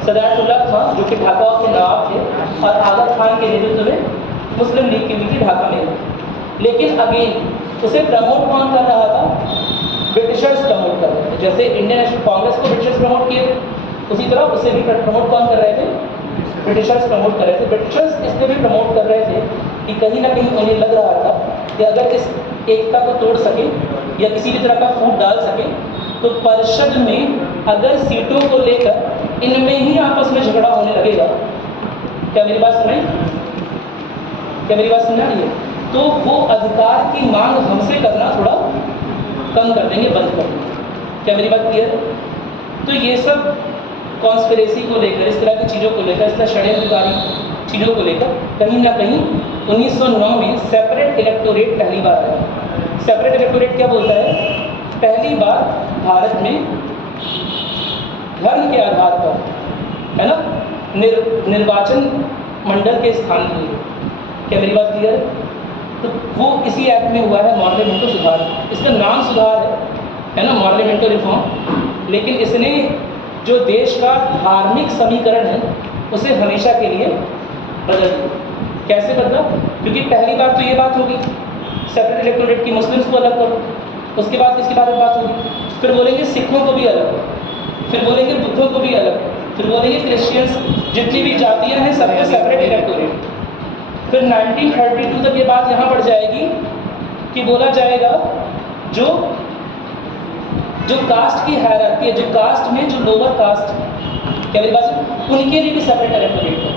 सदारतुल्लाह खान, जो कि ढाका के नवाब थे, और आगा खान के नेतृत्व में मुस्लिम लीग की हुई थी ढाका में। लेकिन अगेन उसे प्रमोट कौन कर रहा था? ब्रिटिशर्स प्रमोट कर रहे थे। जैसे इंडियन नेशनल कांग्रेस को ब्रिटिशर्स प्रमोट किए थे, उसी तरह उसे भी प्रमोट कौन कर रहे थे? ब्रिटिशर्स प्रमोट कर रहे थे। ब्रिटिशर्स इसलिए भी प्रमोट कर रहे थे कि कहीं ना कहीं उन्हें लग रहा था कि अगर इस एकता को तोड़ सके या किसी भी तरह का फूट डाल सके, तो परिषद में अगर सीटों को लेकर इनमें ही आपस में झगड़ा होने लगेगा। क्या मेरी बात सुनाई? क्या मेरी बात सुना रही है? तो वो अधिकार की मांग हमसे करना थोड़ा कम कर देंगे, बंद कर देंगे। क्या मेरी बात क्लियर? तो ये सब कॉन्स्पिरेसी को लेकर, इस तरह की चीज़ों को लेकर, इस तरह षड्यंत्रकारी चीज़ों को लेकर कहीं ना कहीं 1909 में सेपरेट इलेक्टोरेट पहली बार आया। सेपरेट इलेक्टोरेट क्या बोलता है? पहली बार भारत में धर्म के आधार पर, है ना, निर्वाचन मंडल के स्थान लिए। क्या मेरी बात क्लियर है? तो वो इसी एक्ट में हुआ है, मॉर्लेमेंटो सुधार। इसका नाम सुधार है ना, मॉर्लेमेंटो रिफॉर्म। लेकिन इसने जो देश का धार्मिक समीकरण है उसे हमेशा के लिए बदल दिया। कैसे बदला? क्योंकि पहली बार तो ये बात होगी सेपरेट इलेक्टोरेट की, मुस्लिम्स को अलग करो। उसके बाद इसके बारे में बात होगी, फिर बोलेंगे सिखों को भी अलग, फिर बोलेंगे बुद्धों को भी अलग, फिर बोलेंगे क्रिश्चियंस, जितनी भी जातियाँ हैं सबको सेपरेट इलेक्टोरेट। फिर 1932 तक ये बात यहाँ बढ़ जाएगी कि बोला जाएगा जो कास्ट की हायरार्की है, जो कास्ट में जो लोअर कास्ट, क्या मेरी बात, उनके लिए भी सेपरेट इलेक्टोरेट है।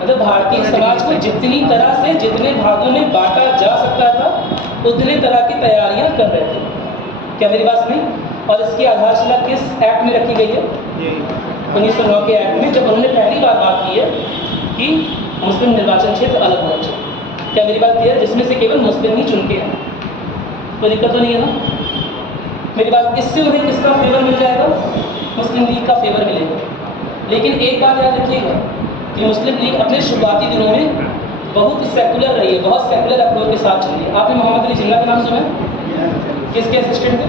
मतलब भारतीय समाज को जितनी तरह से, जितने भागों में बांटा जा सकता था, उतने तरह की तैयारियां कर रहे थे। क्या मेरी बात नहीं? और इसकी आधारशिला किस एक्ट में रखी गई है? 1909 के एक्ट में, जब उन्होंने पहली बार बात की है कि मुस्लिम निर्वाचन क्षेत्र अलग होना चाहिए। क्या मेरी बात क्लियर? जिसमें से केवल मुस्लिम ही चुन के हैं। कोई दिक्कत तो नहीं है ना मेरी बात? इससे उन्हें किसका फेवर मिल जाएगा? मुस्लिम लीग का फेवर मिलेगा। लेकिन एक बात याद रखिएगा कि मुस्लिम लीग अपने शुरुआती दिनों में बहुत सेकुलर रही है, बहुत सेकुलर अप्रोच के साथ चली है। आपने मोहम्मद अली जिन्ना का नाम सुना है? किसके असिस्टेंट थे?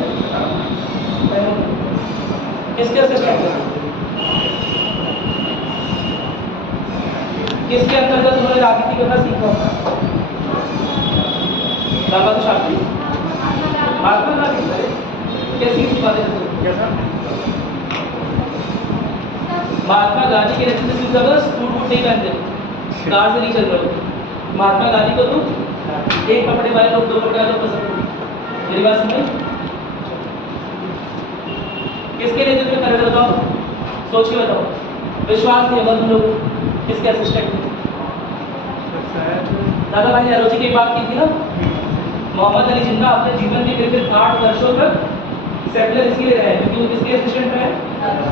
किसके असिस्टेंट थे? किसके अंतर्गत उन्होंने राजनीति करना सीखा? लाल बहादुर शास्त्री, महात्मा गांधी। कैसी बातें? महात्मा गांधी के नेतृत्व से सूट वूट नहीं पहनते, कार से नहीं चल रहे। महात्मा गांधी को तो एक कपड़े वाले लोग, दो कपड़े वाले लोग पसंद नहीं। मेरी बात सुनिए, किसके नेतृत्व में कर रहे बताओ? सोचिए बताओ। विश्वास नहीं होगा तुम लोग। किसके असिस्टेंट थे? दादा भाई नेहरू की बात की थी ना, मोहम्मद अली जिन्ना अपने जीवन के करीब 8 वर्षों तक सेकुलर इसलिए रहे क्योंकि वो किसके असिस्टेंट रहे?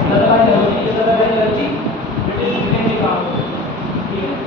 दादा भाई नेहरू जी। ब्रिटिश काम।